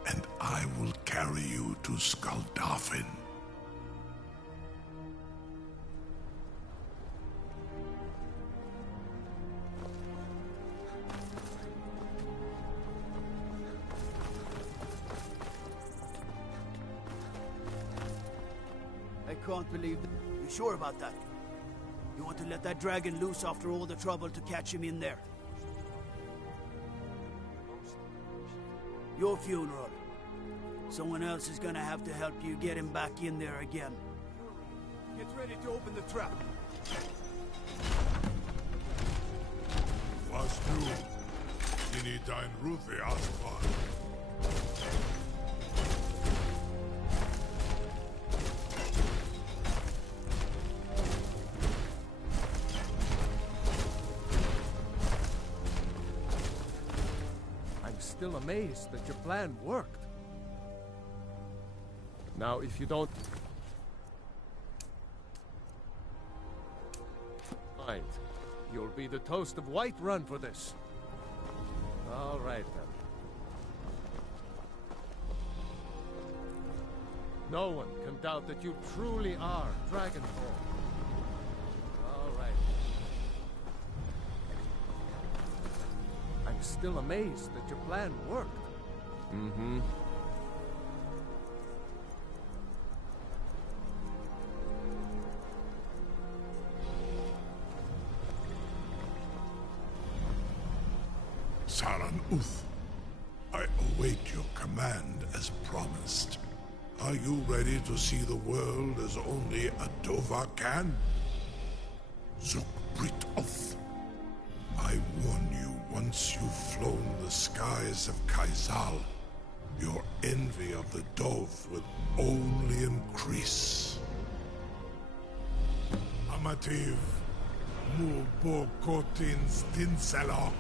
and I will carry you to Skuldafn. I can't believe that. You sure about that? You want to let that dragon loose after all the trouble to catch him in there? Your funeral. Someone else is gonna have to help you get him back in there again. Get ready to open the trap. Was du? Ini dein Ruthi Aspan. Still amazed that your plan worked. Now, if you don't mind, you'll be the toast of Whiterun for this. All right, then. No one can doubt that you truly are Dragonborn. All right. I'm still amazed that your plan worked. Mm-hmm. Saran Uth, I await your command as promised. Are you ready to see the world as only Adova can? Zuk Brit Oth. I warn you, once you've flown the skies of Kaisal, your envy of the Dove will only increase. Amativ, Mubo Kotin Stinselok.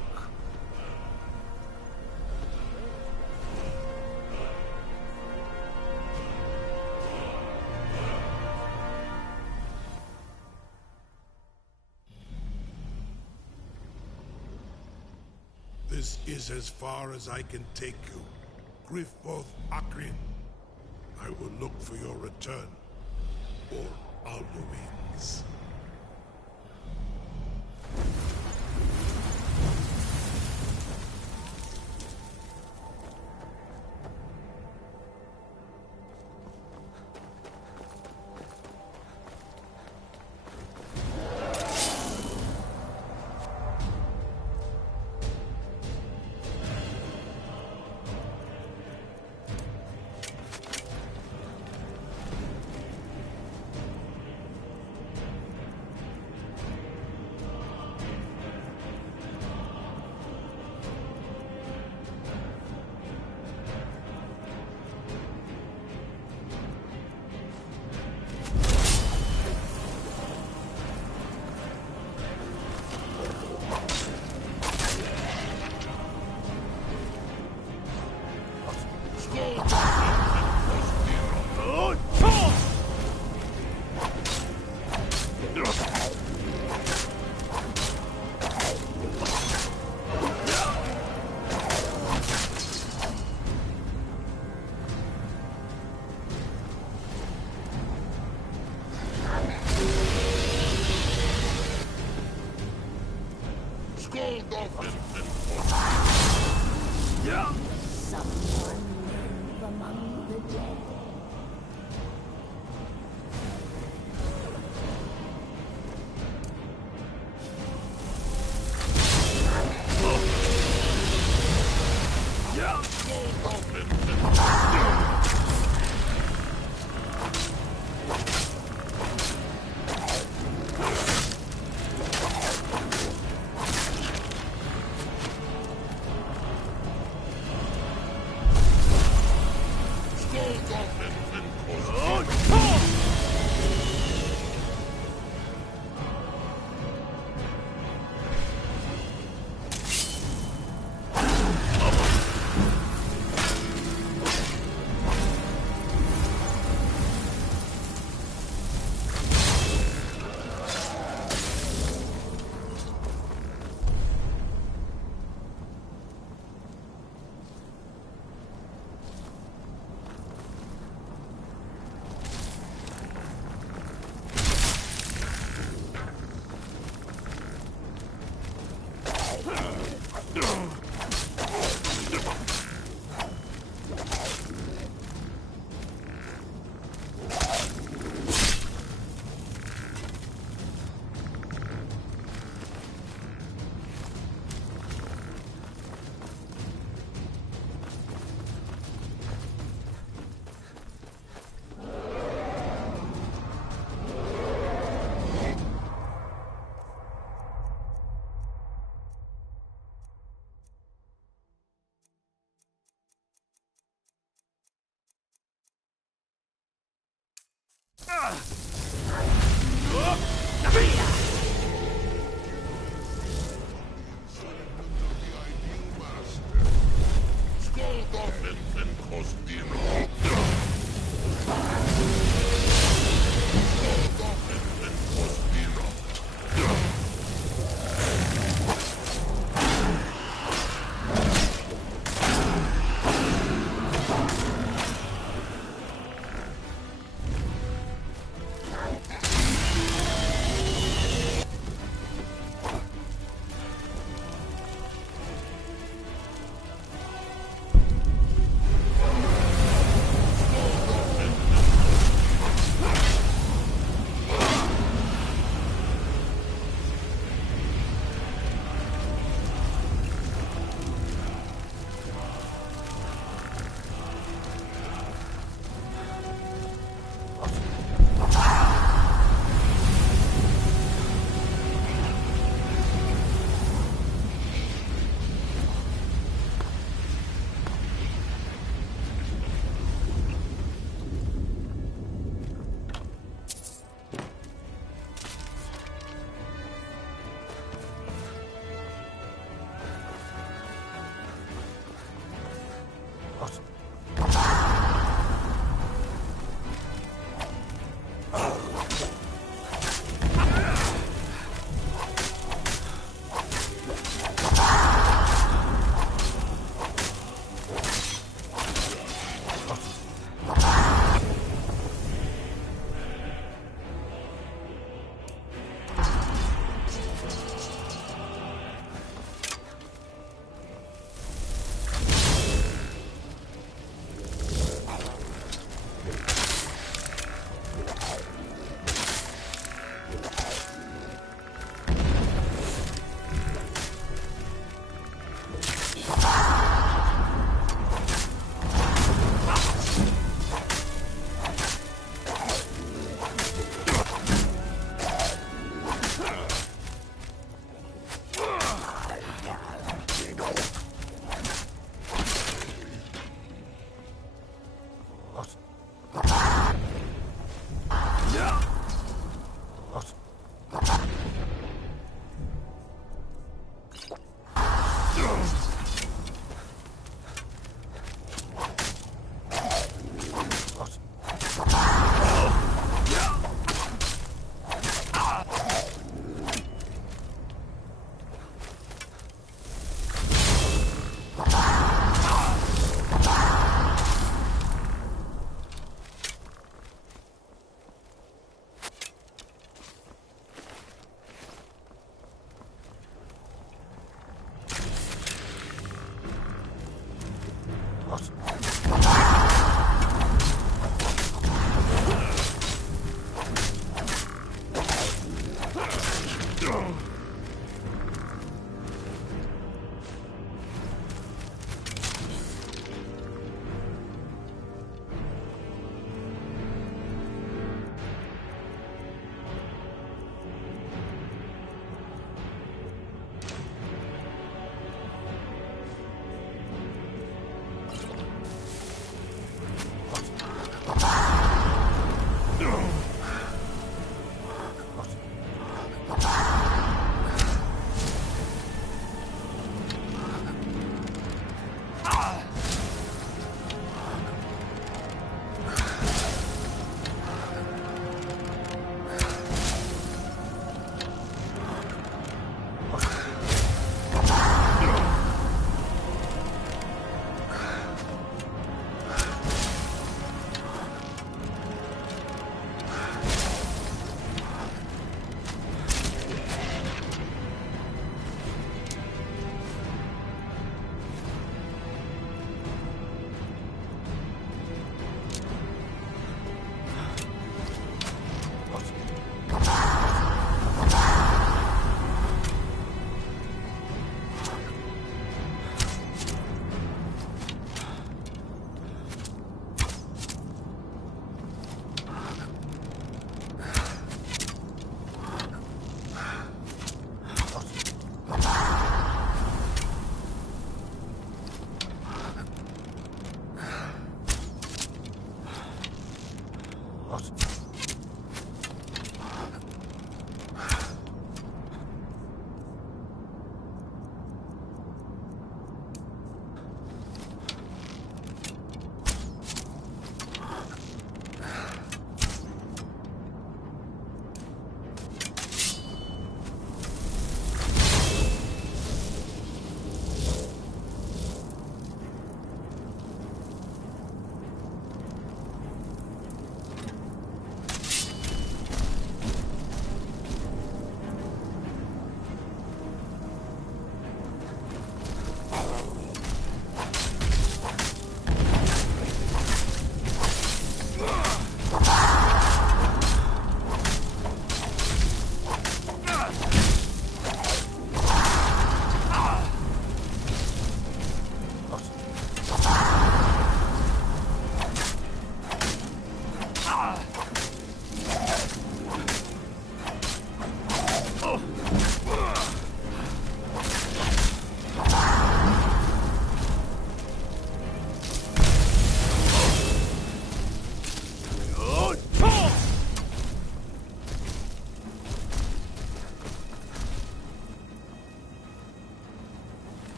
This is as far as I can take you. Griffboth Akrin. I will look for your return, or Alduin's.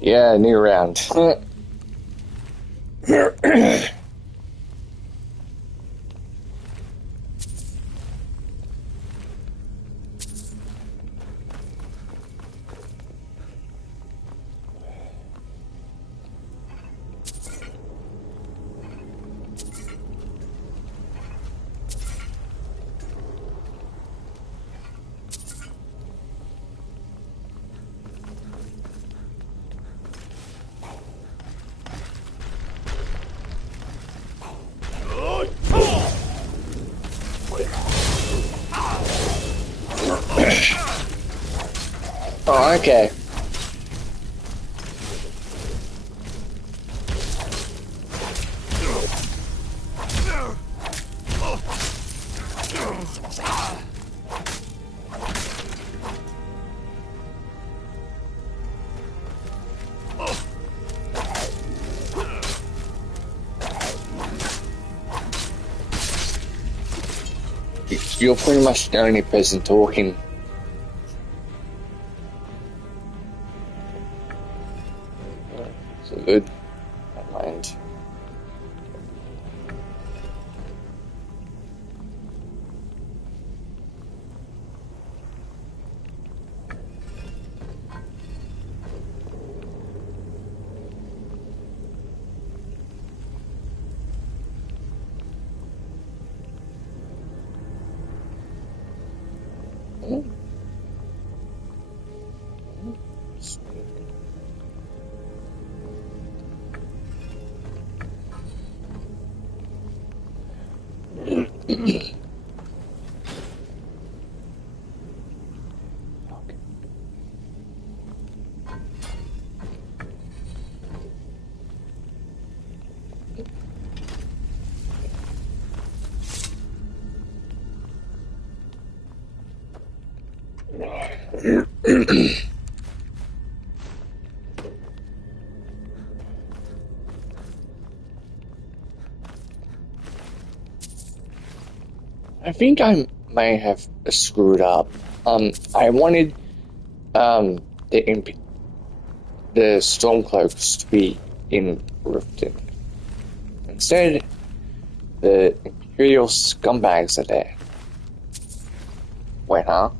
Yeah, new round. Oh, okay. You're pretty much the only person talking. So good. Don't mind. I think I may have screwed up. I wanted the Stormcloaks to be in Riften. Instead, the Imperial scumbags are there. Wait, huh?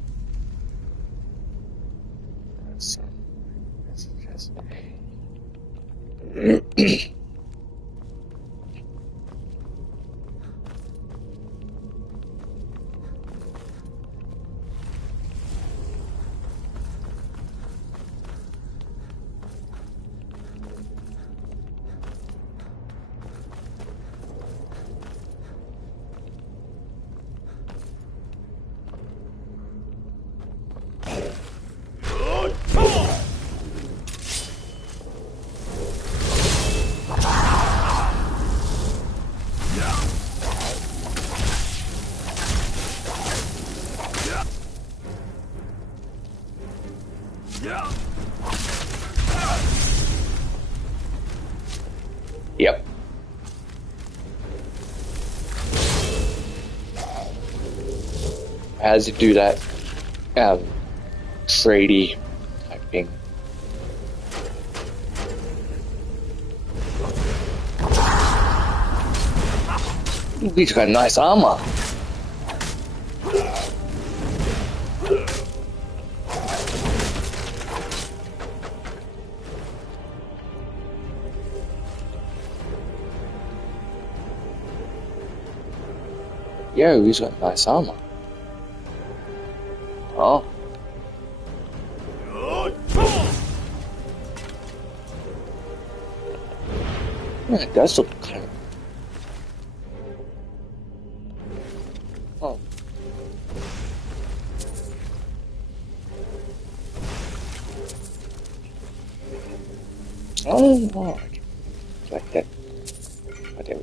Yep. How does it do that? Tradey type thing. Ooh, he's got nice armor. Yo, he's got nice armor. Oh. Yeah, it does look kind of... Oh. Oh, like that. Whatever.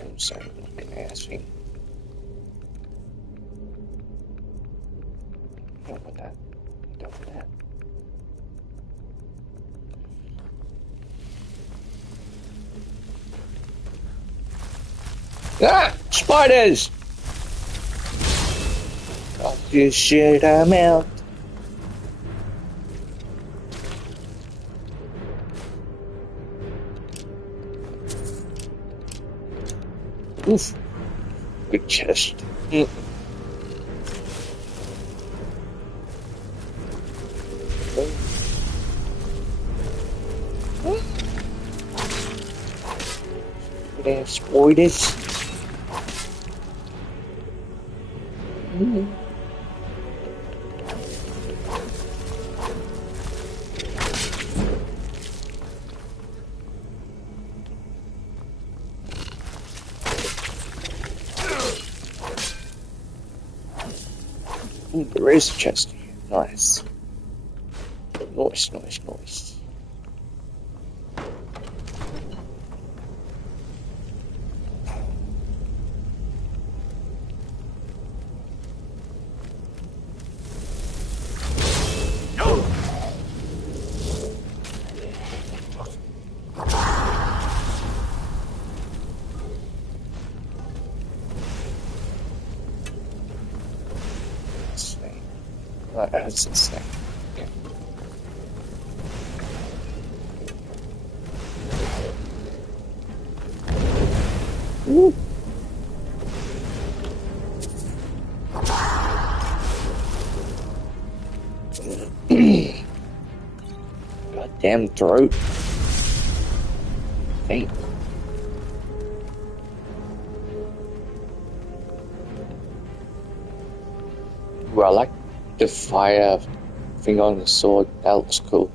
I'm sorry, looking ass thing. Don't put that. Don't put that. Ah! Spiders! I'll just shit them out. Oof. Good chest. Damn spiders. Ooh, there is a chest here. Nice. Nice, nice, nice. That's insane. Okay. Woo. Goddamn throat. Dang. Well, I like the fire thing on the sword. That looks cool.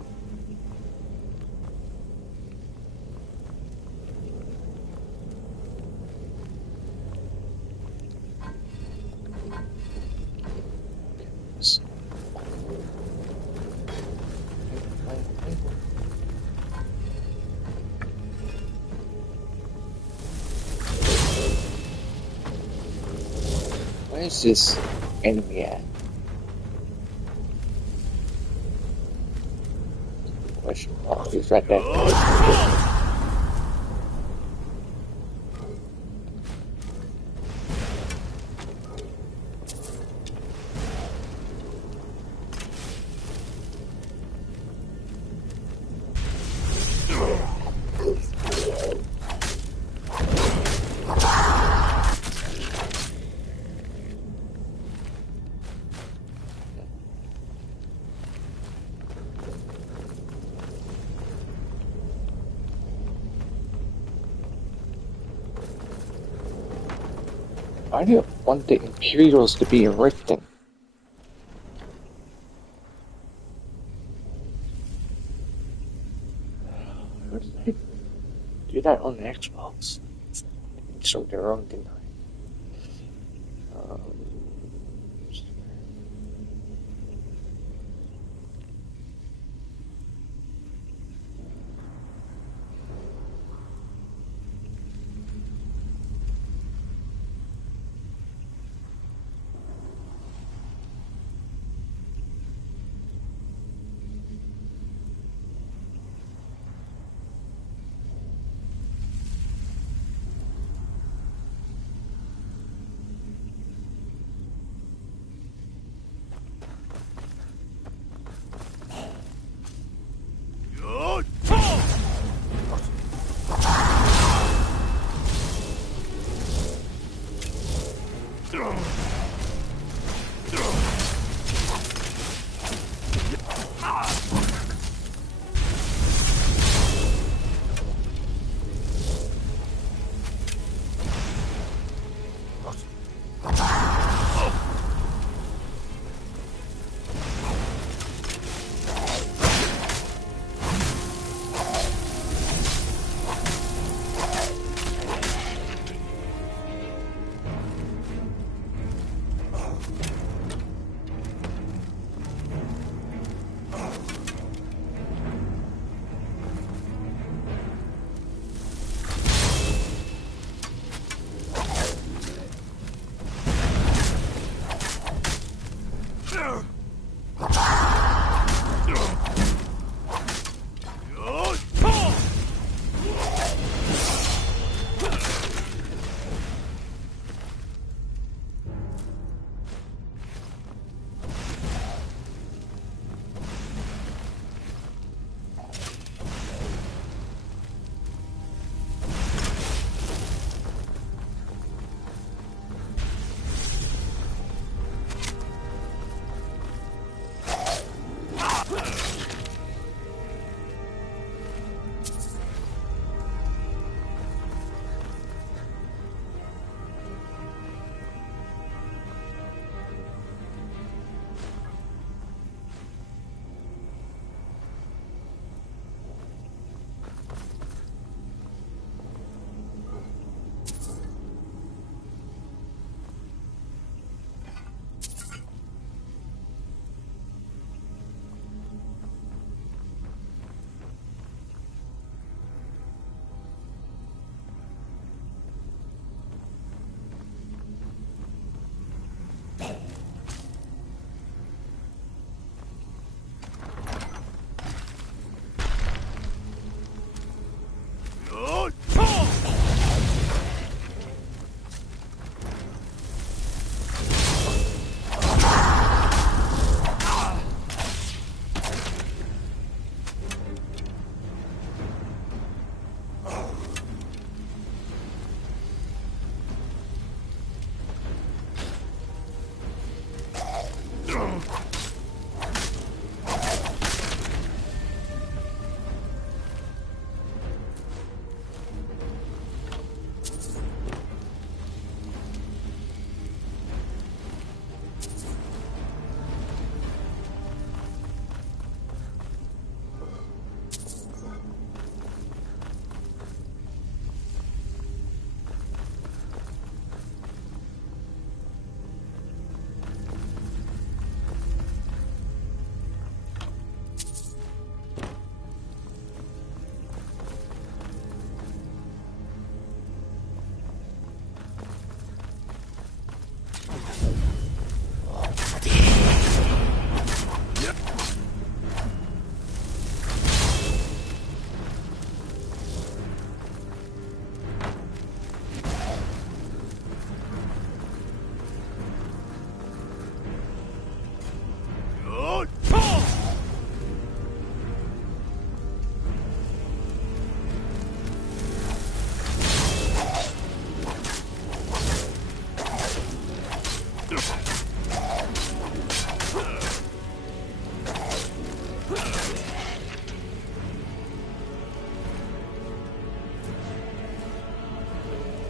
Where's this enemy at? Oh, he's right there. Why do you want the Imperials to be rifting? How did they do that on the Xbox? Something wrong, didn't I?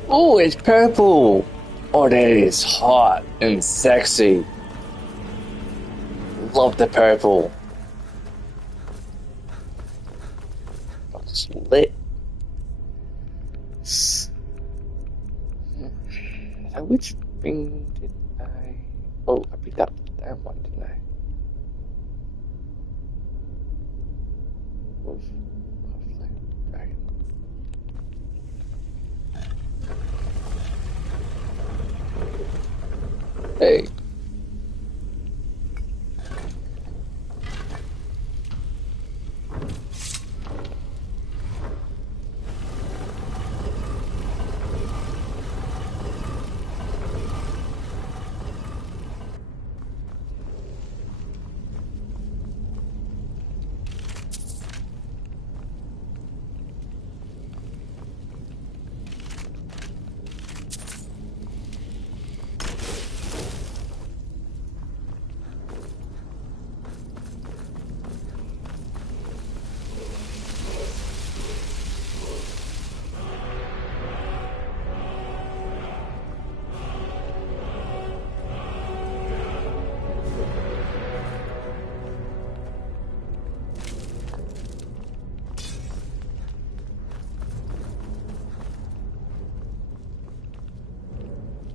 Oh, it's purple! Oh, that is hot and sexy. Love the purple. It's lit. So which thing did I... Oh, I picked up that one, didn't I? Wolf. Dragon. Hey.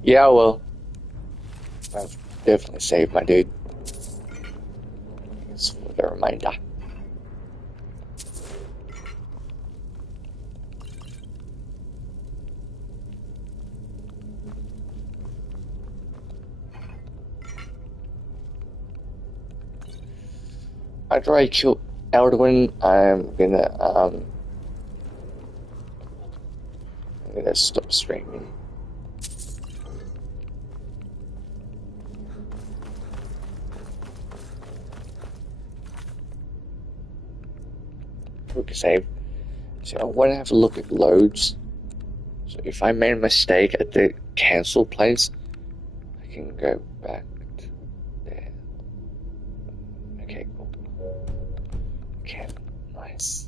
Yeah, well, I've definitely saved my dude. Thanks for the reminder. After I kill Alduin, I'm gonna stop streaming. Quick save. So I want to have a look at loads. So if I made a mistake at the cancel place, I can go back to there. Okay, cool. Okay, nice.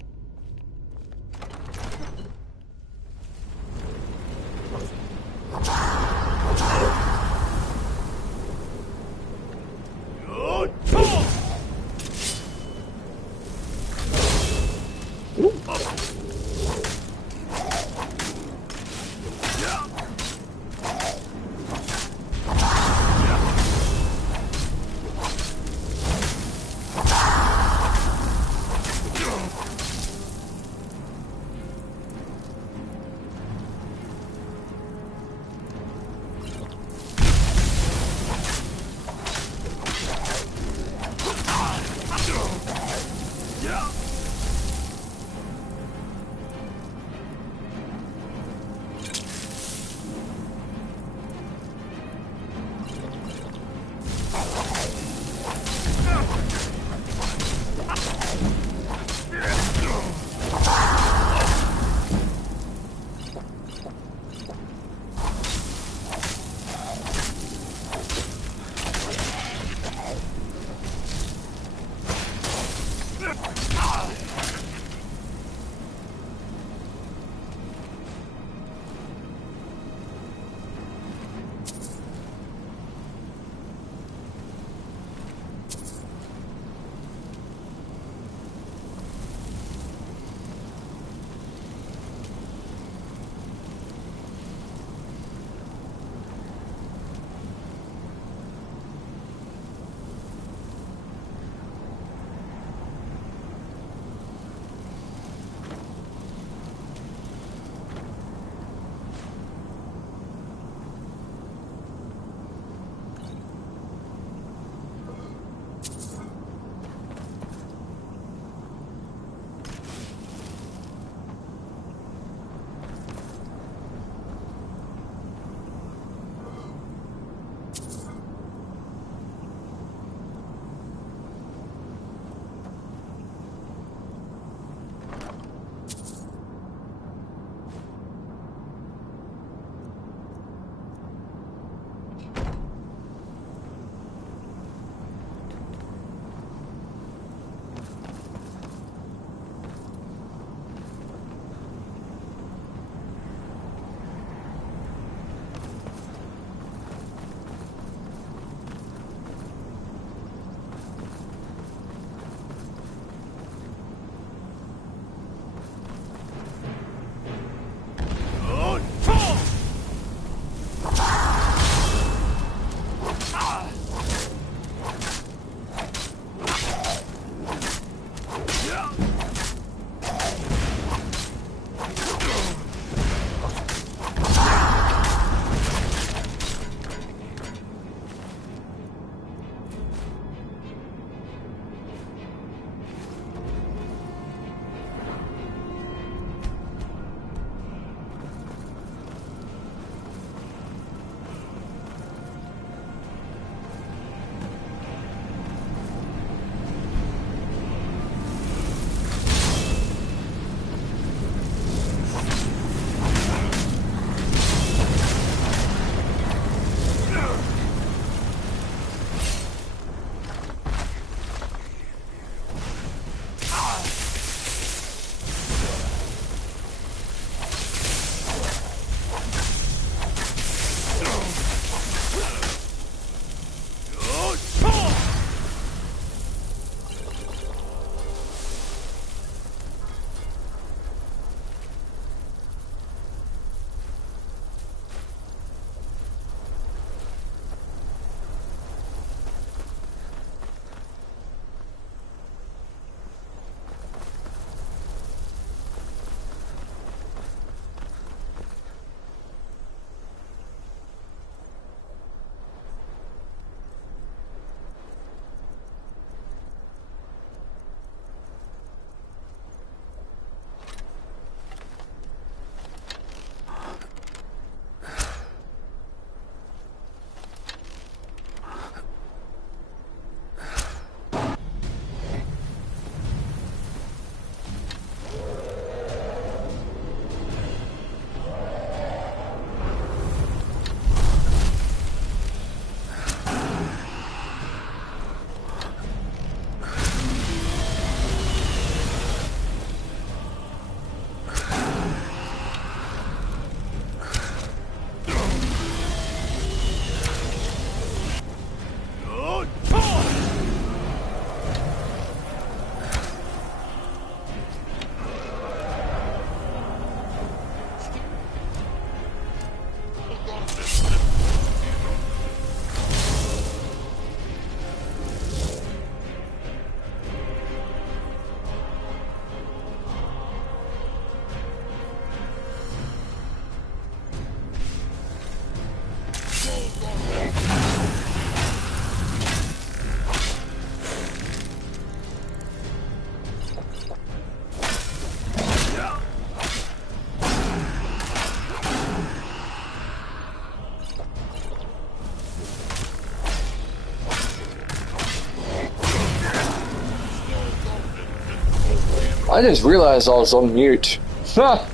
I just realized I was on mute. Oh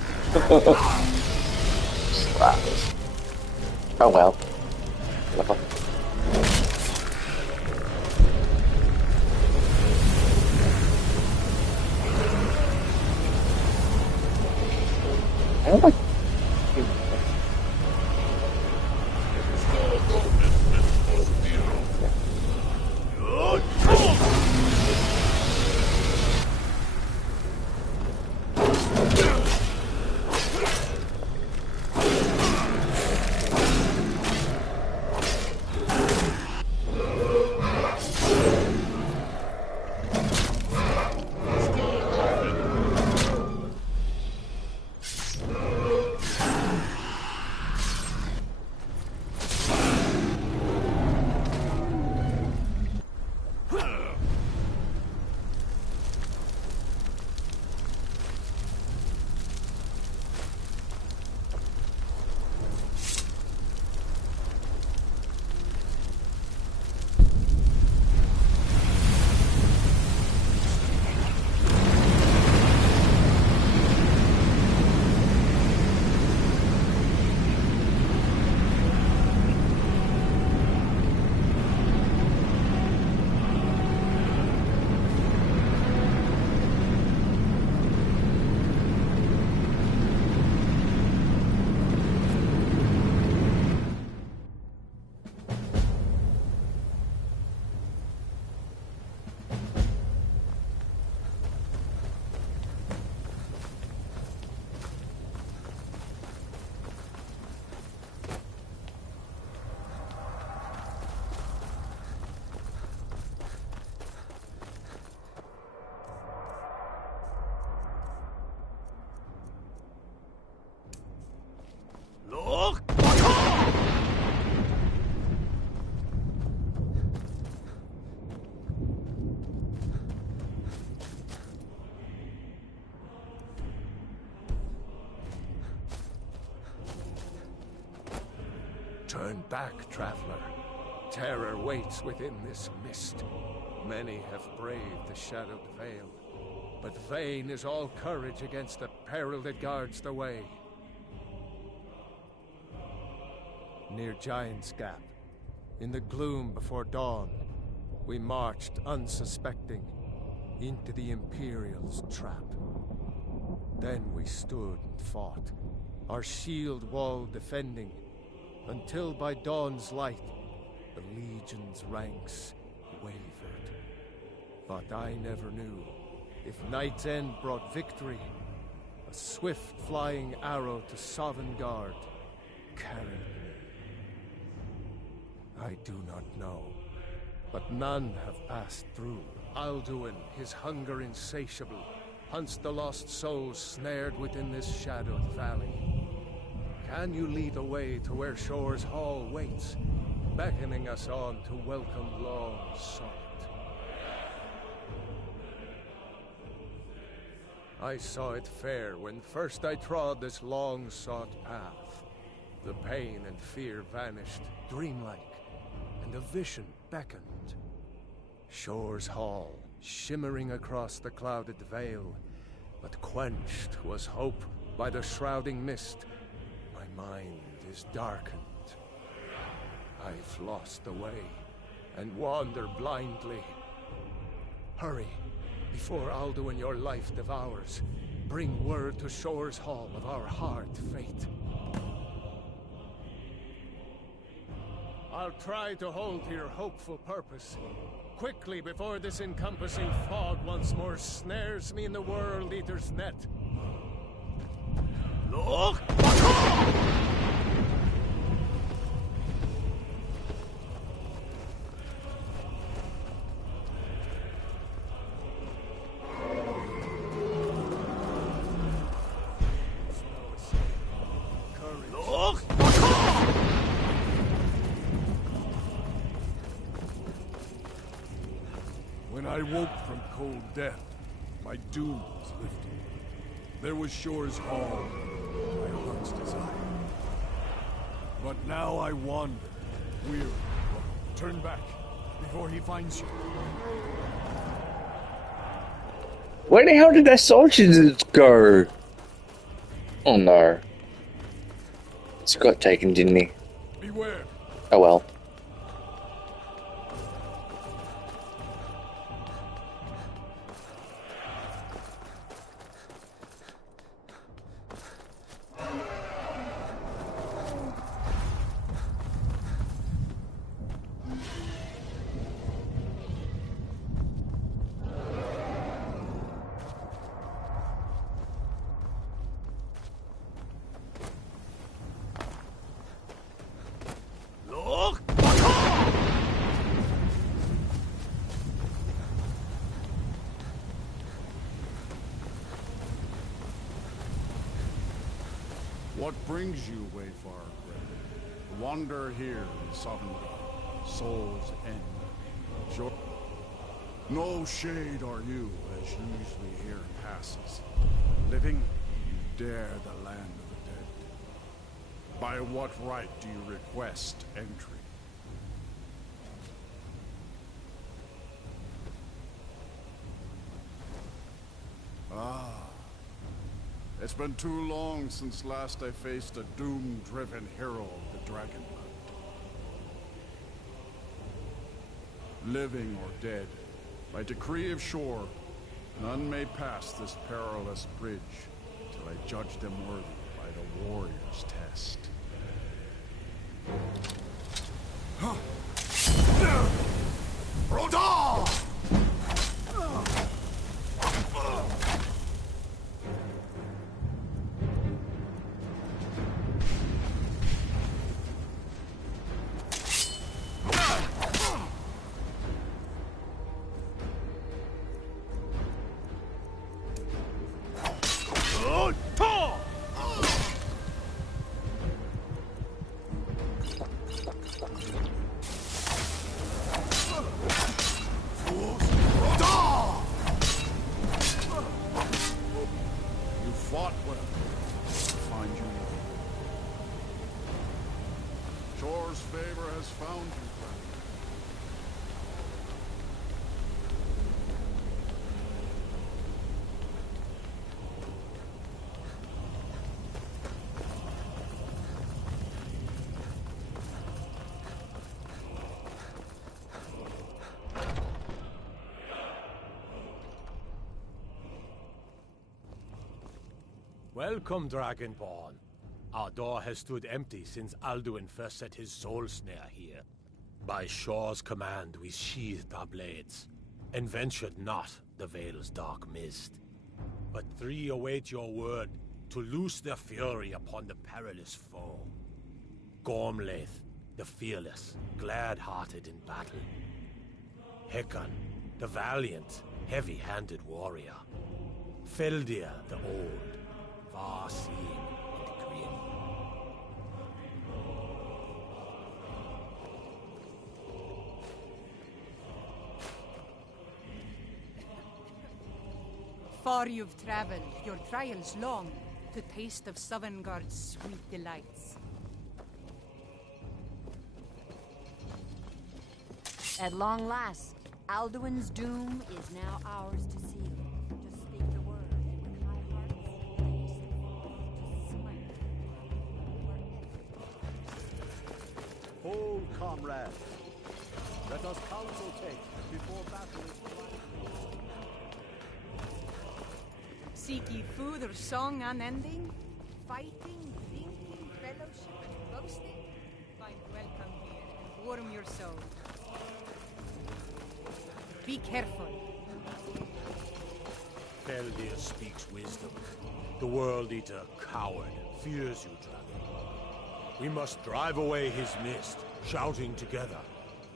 well. Whatever. Oh my. Turn back, traveler. Terror waits within this mist. Many have braved the shadowed veil, but vain is all courage against the peril that guards the way. Near Giant's Gap, in the gloom before dawn, we marched unsuspecting into the Imperial's trap. Then we stood and fought, our shield wall defending, until by dawn's light, the Legion's ranks wavered. But I never knew if Night's End brought victory, a swift flying arrow to Sovngarde carried me. I do not know, but none have passed through. Alduin, his hunger insatiable, hunts the lost souls snared within this shadowed valley. Can you lead the way to where Shore's Hall waits, beckoning us on to welcome long sought? I saw it fair when first I trod this long-sought path. The pain and fear vanished, dreamlike, and a vision beckoned. Shore's Hall, shimmering across the clouded veil, but quenched was hope by the shrouding mist. My mind is darkened. I've lost the way, and wander blindly. Hurry, before Alduin your life devours. Bring word to Shore's Hall of our hard fate. I'll try to hold to your hopeful purpose. Quickly, before this encompassing fog once more snares me in the World Eater's net. Look! When I woke from cold death, my doom was lifted. There was Shore's Hall, my heart's desire. But now I wander, weary. Turn back, before he finds you. Where the hell did that soldier go? Oh no. He got taken, didn't he? Beware. Oh well. What brings you, Wayfarer Gray? To wander here in Sovngarde, Soul's End. Sure. No shade are you, as usually here passes. Living, you dare the land of the dead. By what right do you request entry? Ah. It's been too long since last I faced a doom-driven hero of the Dragonland. Living or dead, by decree of Shore, none may pass this perilous bridge till I judge them worthy by the warrior's test. Rodal! Welcome, Dragonborn. Our door has stood empty since Alduin first set his soul snare here. By Shore's command, we sheathed our blades, and ventured not the Vale's dark mist. But three await your word to loose their fury upon the perilous foe. Gormlaith, the fearless, glad-hearted in battle. Hekon, the valiant, heavy-handed warrior. Feldir, the old, far-seeing and grim. Far you've traveled, your trials long, to taste of Sovngarde's sweet delights. At long last, Alduin's doom is now ours to seal. Just speak the word, and with high hearts, Hold, comrades. Let us counsel take before battle is won. Seek ye food or song unending? Fighting, drinking, fellowship, and boasting? Find welcome here and warm your soul. Be careful. Feldir speaks wisdom. The World Eater, coward, fears you, Dragon. We must drive away his mist, shouting together,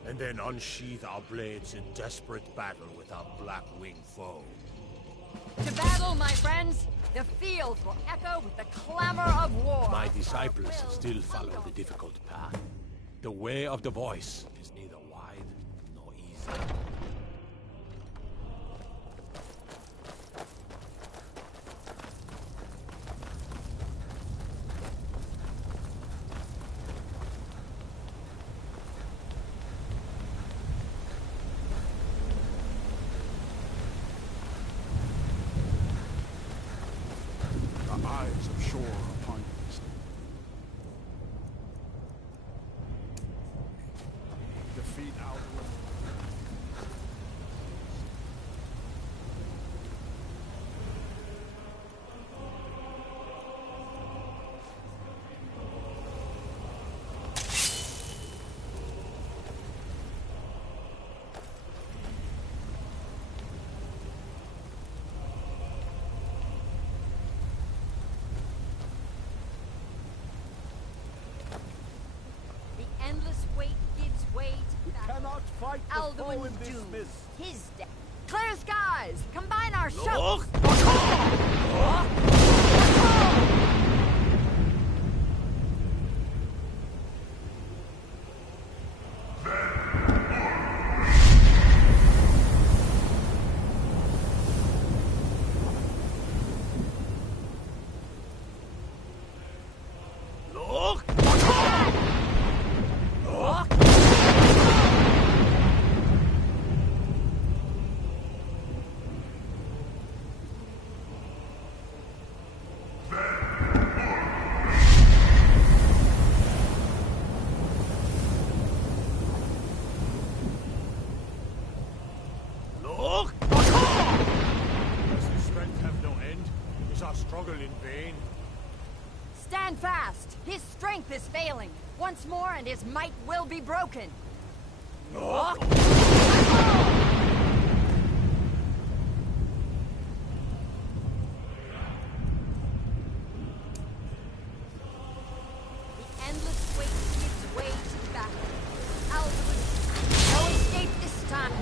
and then unsheath our blades in desperate battle with our black-winged foe. To battle, my friends! The field will echo with the clamor of war! My disciples still follow the difficult path. The way of the voice is neither wide nor easy. shore upon you. Defeat Alduin. Endless wait gives way to battle. Cannot fight the foe in Alduin's this doom. mist. His death. Clear skies! Combine our Look! shots! Look! Look! Does his strength have no end? Is our struggle in vain? Stand fast! His strength is failing. Once more and his might will be broken. Look! The endless wait gives way to battle. Alduin, no escape this time.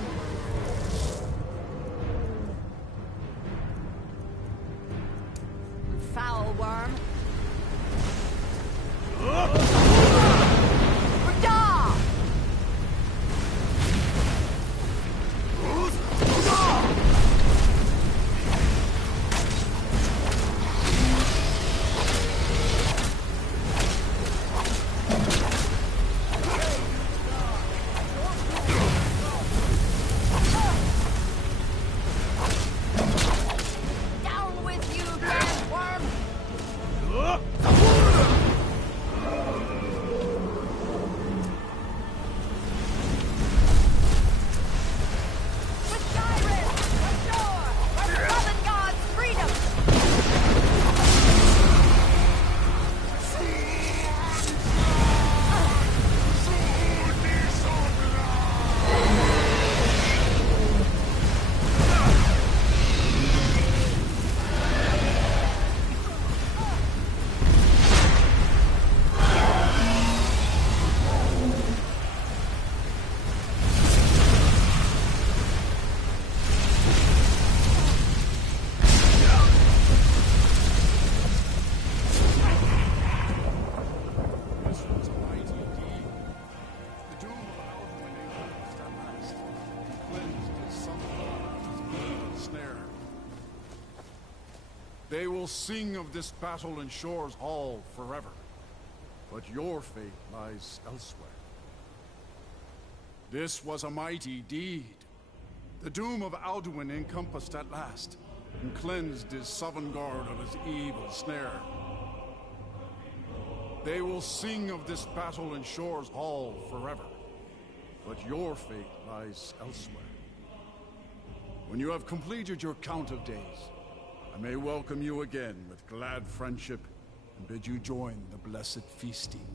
Foul worm. Rada! Down with you, damn worm! With Skyrim, ashore, for Southern God's freedom! This was a mighty deed. The doom of Alduin encompassed at last, and cleansed his son of his evil snare. They will sing of this battle in Shore's Hall forever, but your fate lies elsewhere. This was a mighty deed. The doom of Alduin encompassed at last, and cleansed his Sovngarde of his evil snare. They will sing of this battle in Shore's Hall forever, but your fate lies elsewhere. When you have completed your count of days, I may welcome you again with glad friendship and bid you join the blessed feasting.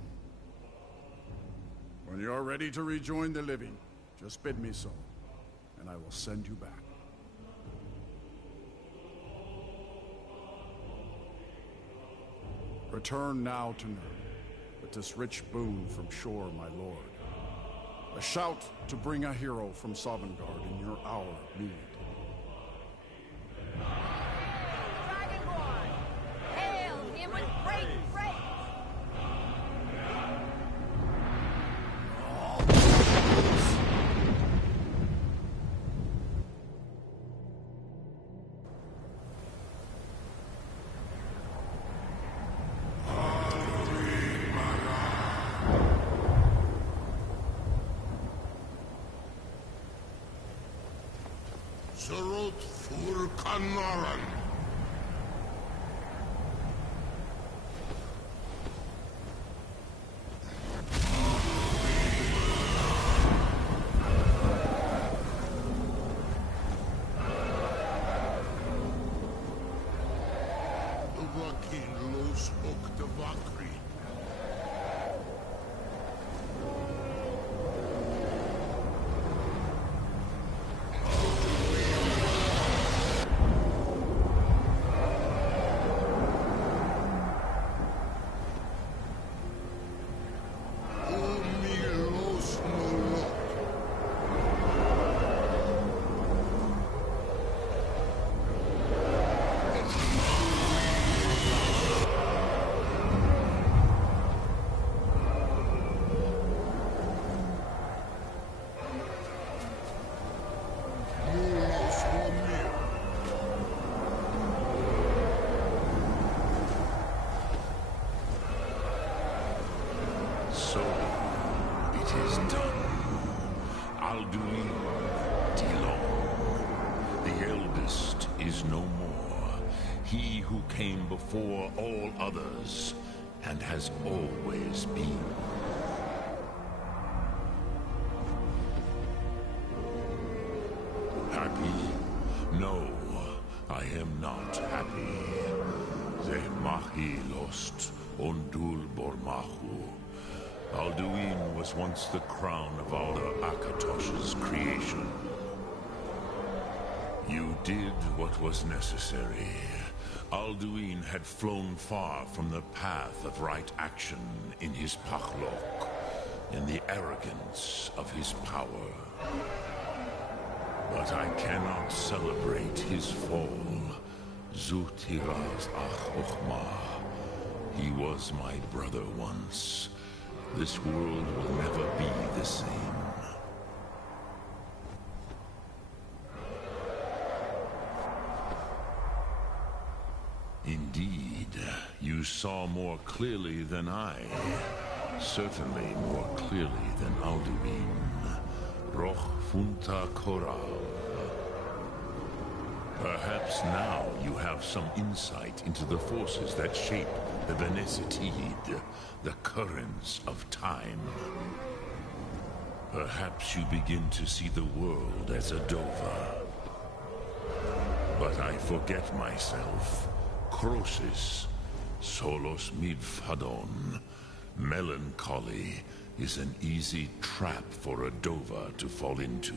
When you are ready to rejoin the living, just bid me so, and I will send you back. Return now to Nurn, with this rich boon from Shore, my lord. A shout to bring a hero from Sovngarde in your hour of need. Dragonborn! Hail him with great praise! Zerot Fur Kanaran. Dovahkiin los ok Dovahkri. So, it is done. Alduin Dilon, the eldest, is no more. He who came before all others, and has always been. Happy? No, I am not happy. Ze mahi lost ondul bormahu. Alduin was once the crown of Alder Akatosh's creation. You did what was necessary. Alduin had flown far from the path of right action in his Pachlok, in the arrogance of his power. But I cannot celebrate his fall. Zutiraz ach Ochmah. He was my brother once. This world will never be the same. Indeed, you saw more clearly than I. Certainly more clearly than Alduin. Roch Funta Koral. Perhaps now you have some insight into the forces that shape the Venesetid, the currents of time. Perhaps you begin to see the world as a Dova. But I forget myself. Crosis, solos midfadon. Melancholy is an easy trap for a Dova to fall into.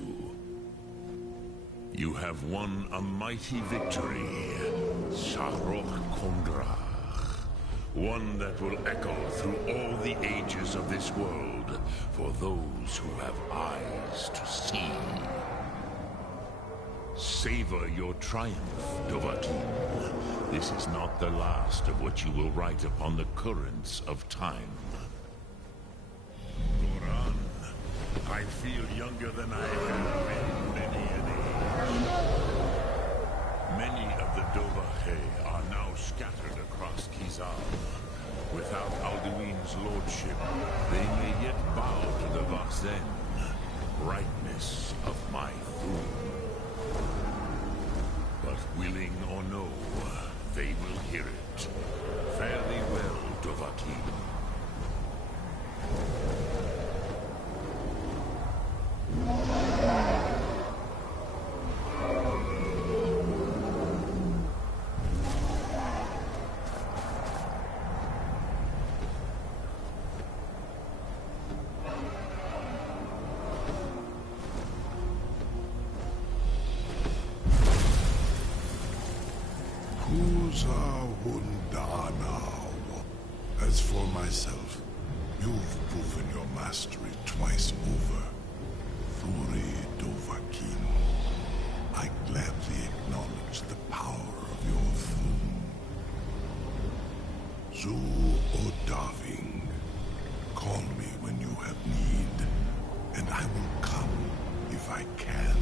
You have won a mighty victory, Shahroch Kondrach. One that will echo through all the ages of this world for those who have eyes to see. Savor your triumph, Dovahkiin. This is not the last of what you will write upon the currents of time. Goran, I feel younger than I have been many an age. Many of the Dovahkiin are now scattered across Kizal. Without Alduin's lordship, they may yet bow to the Vaxen, brightness of my throne. But willing or no, they will hear it. Fare thee well, Dovahkiin. As for myself, you've proven your mastery twice over. Thuri Dovahkiin, I gladly acknowledge the power of your Thum. Zu Odaving, call me when you have need, and I will come if I can.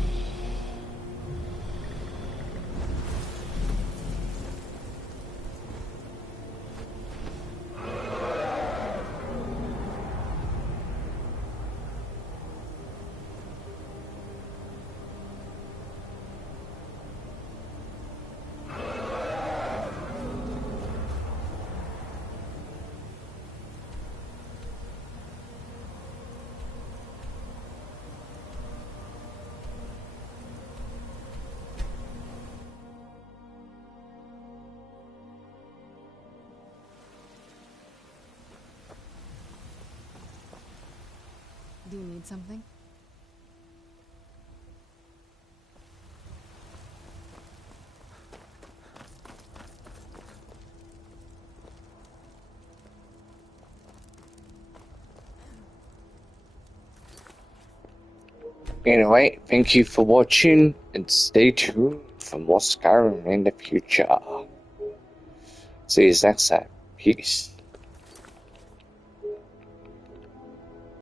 Do you need something? Anyway, thank you for watching, and stay tuned for more Skyrim in the future. See you next time. Peace.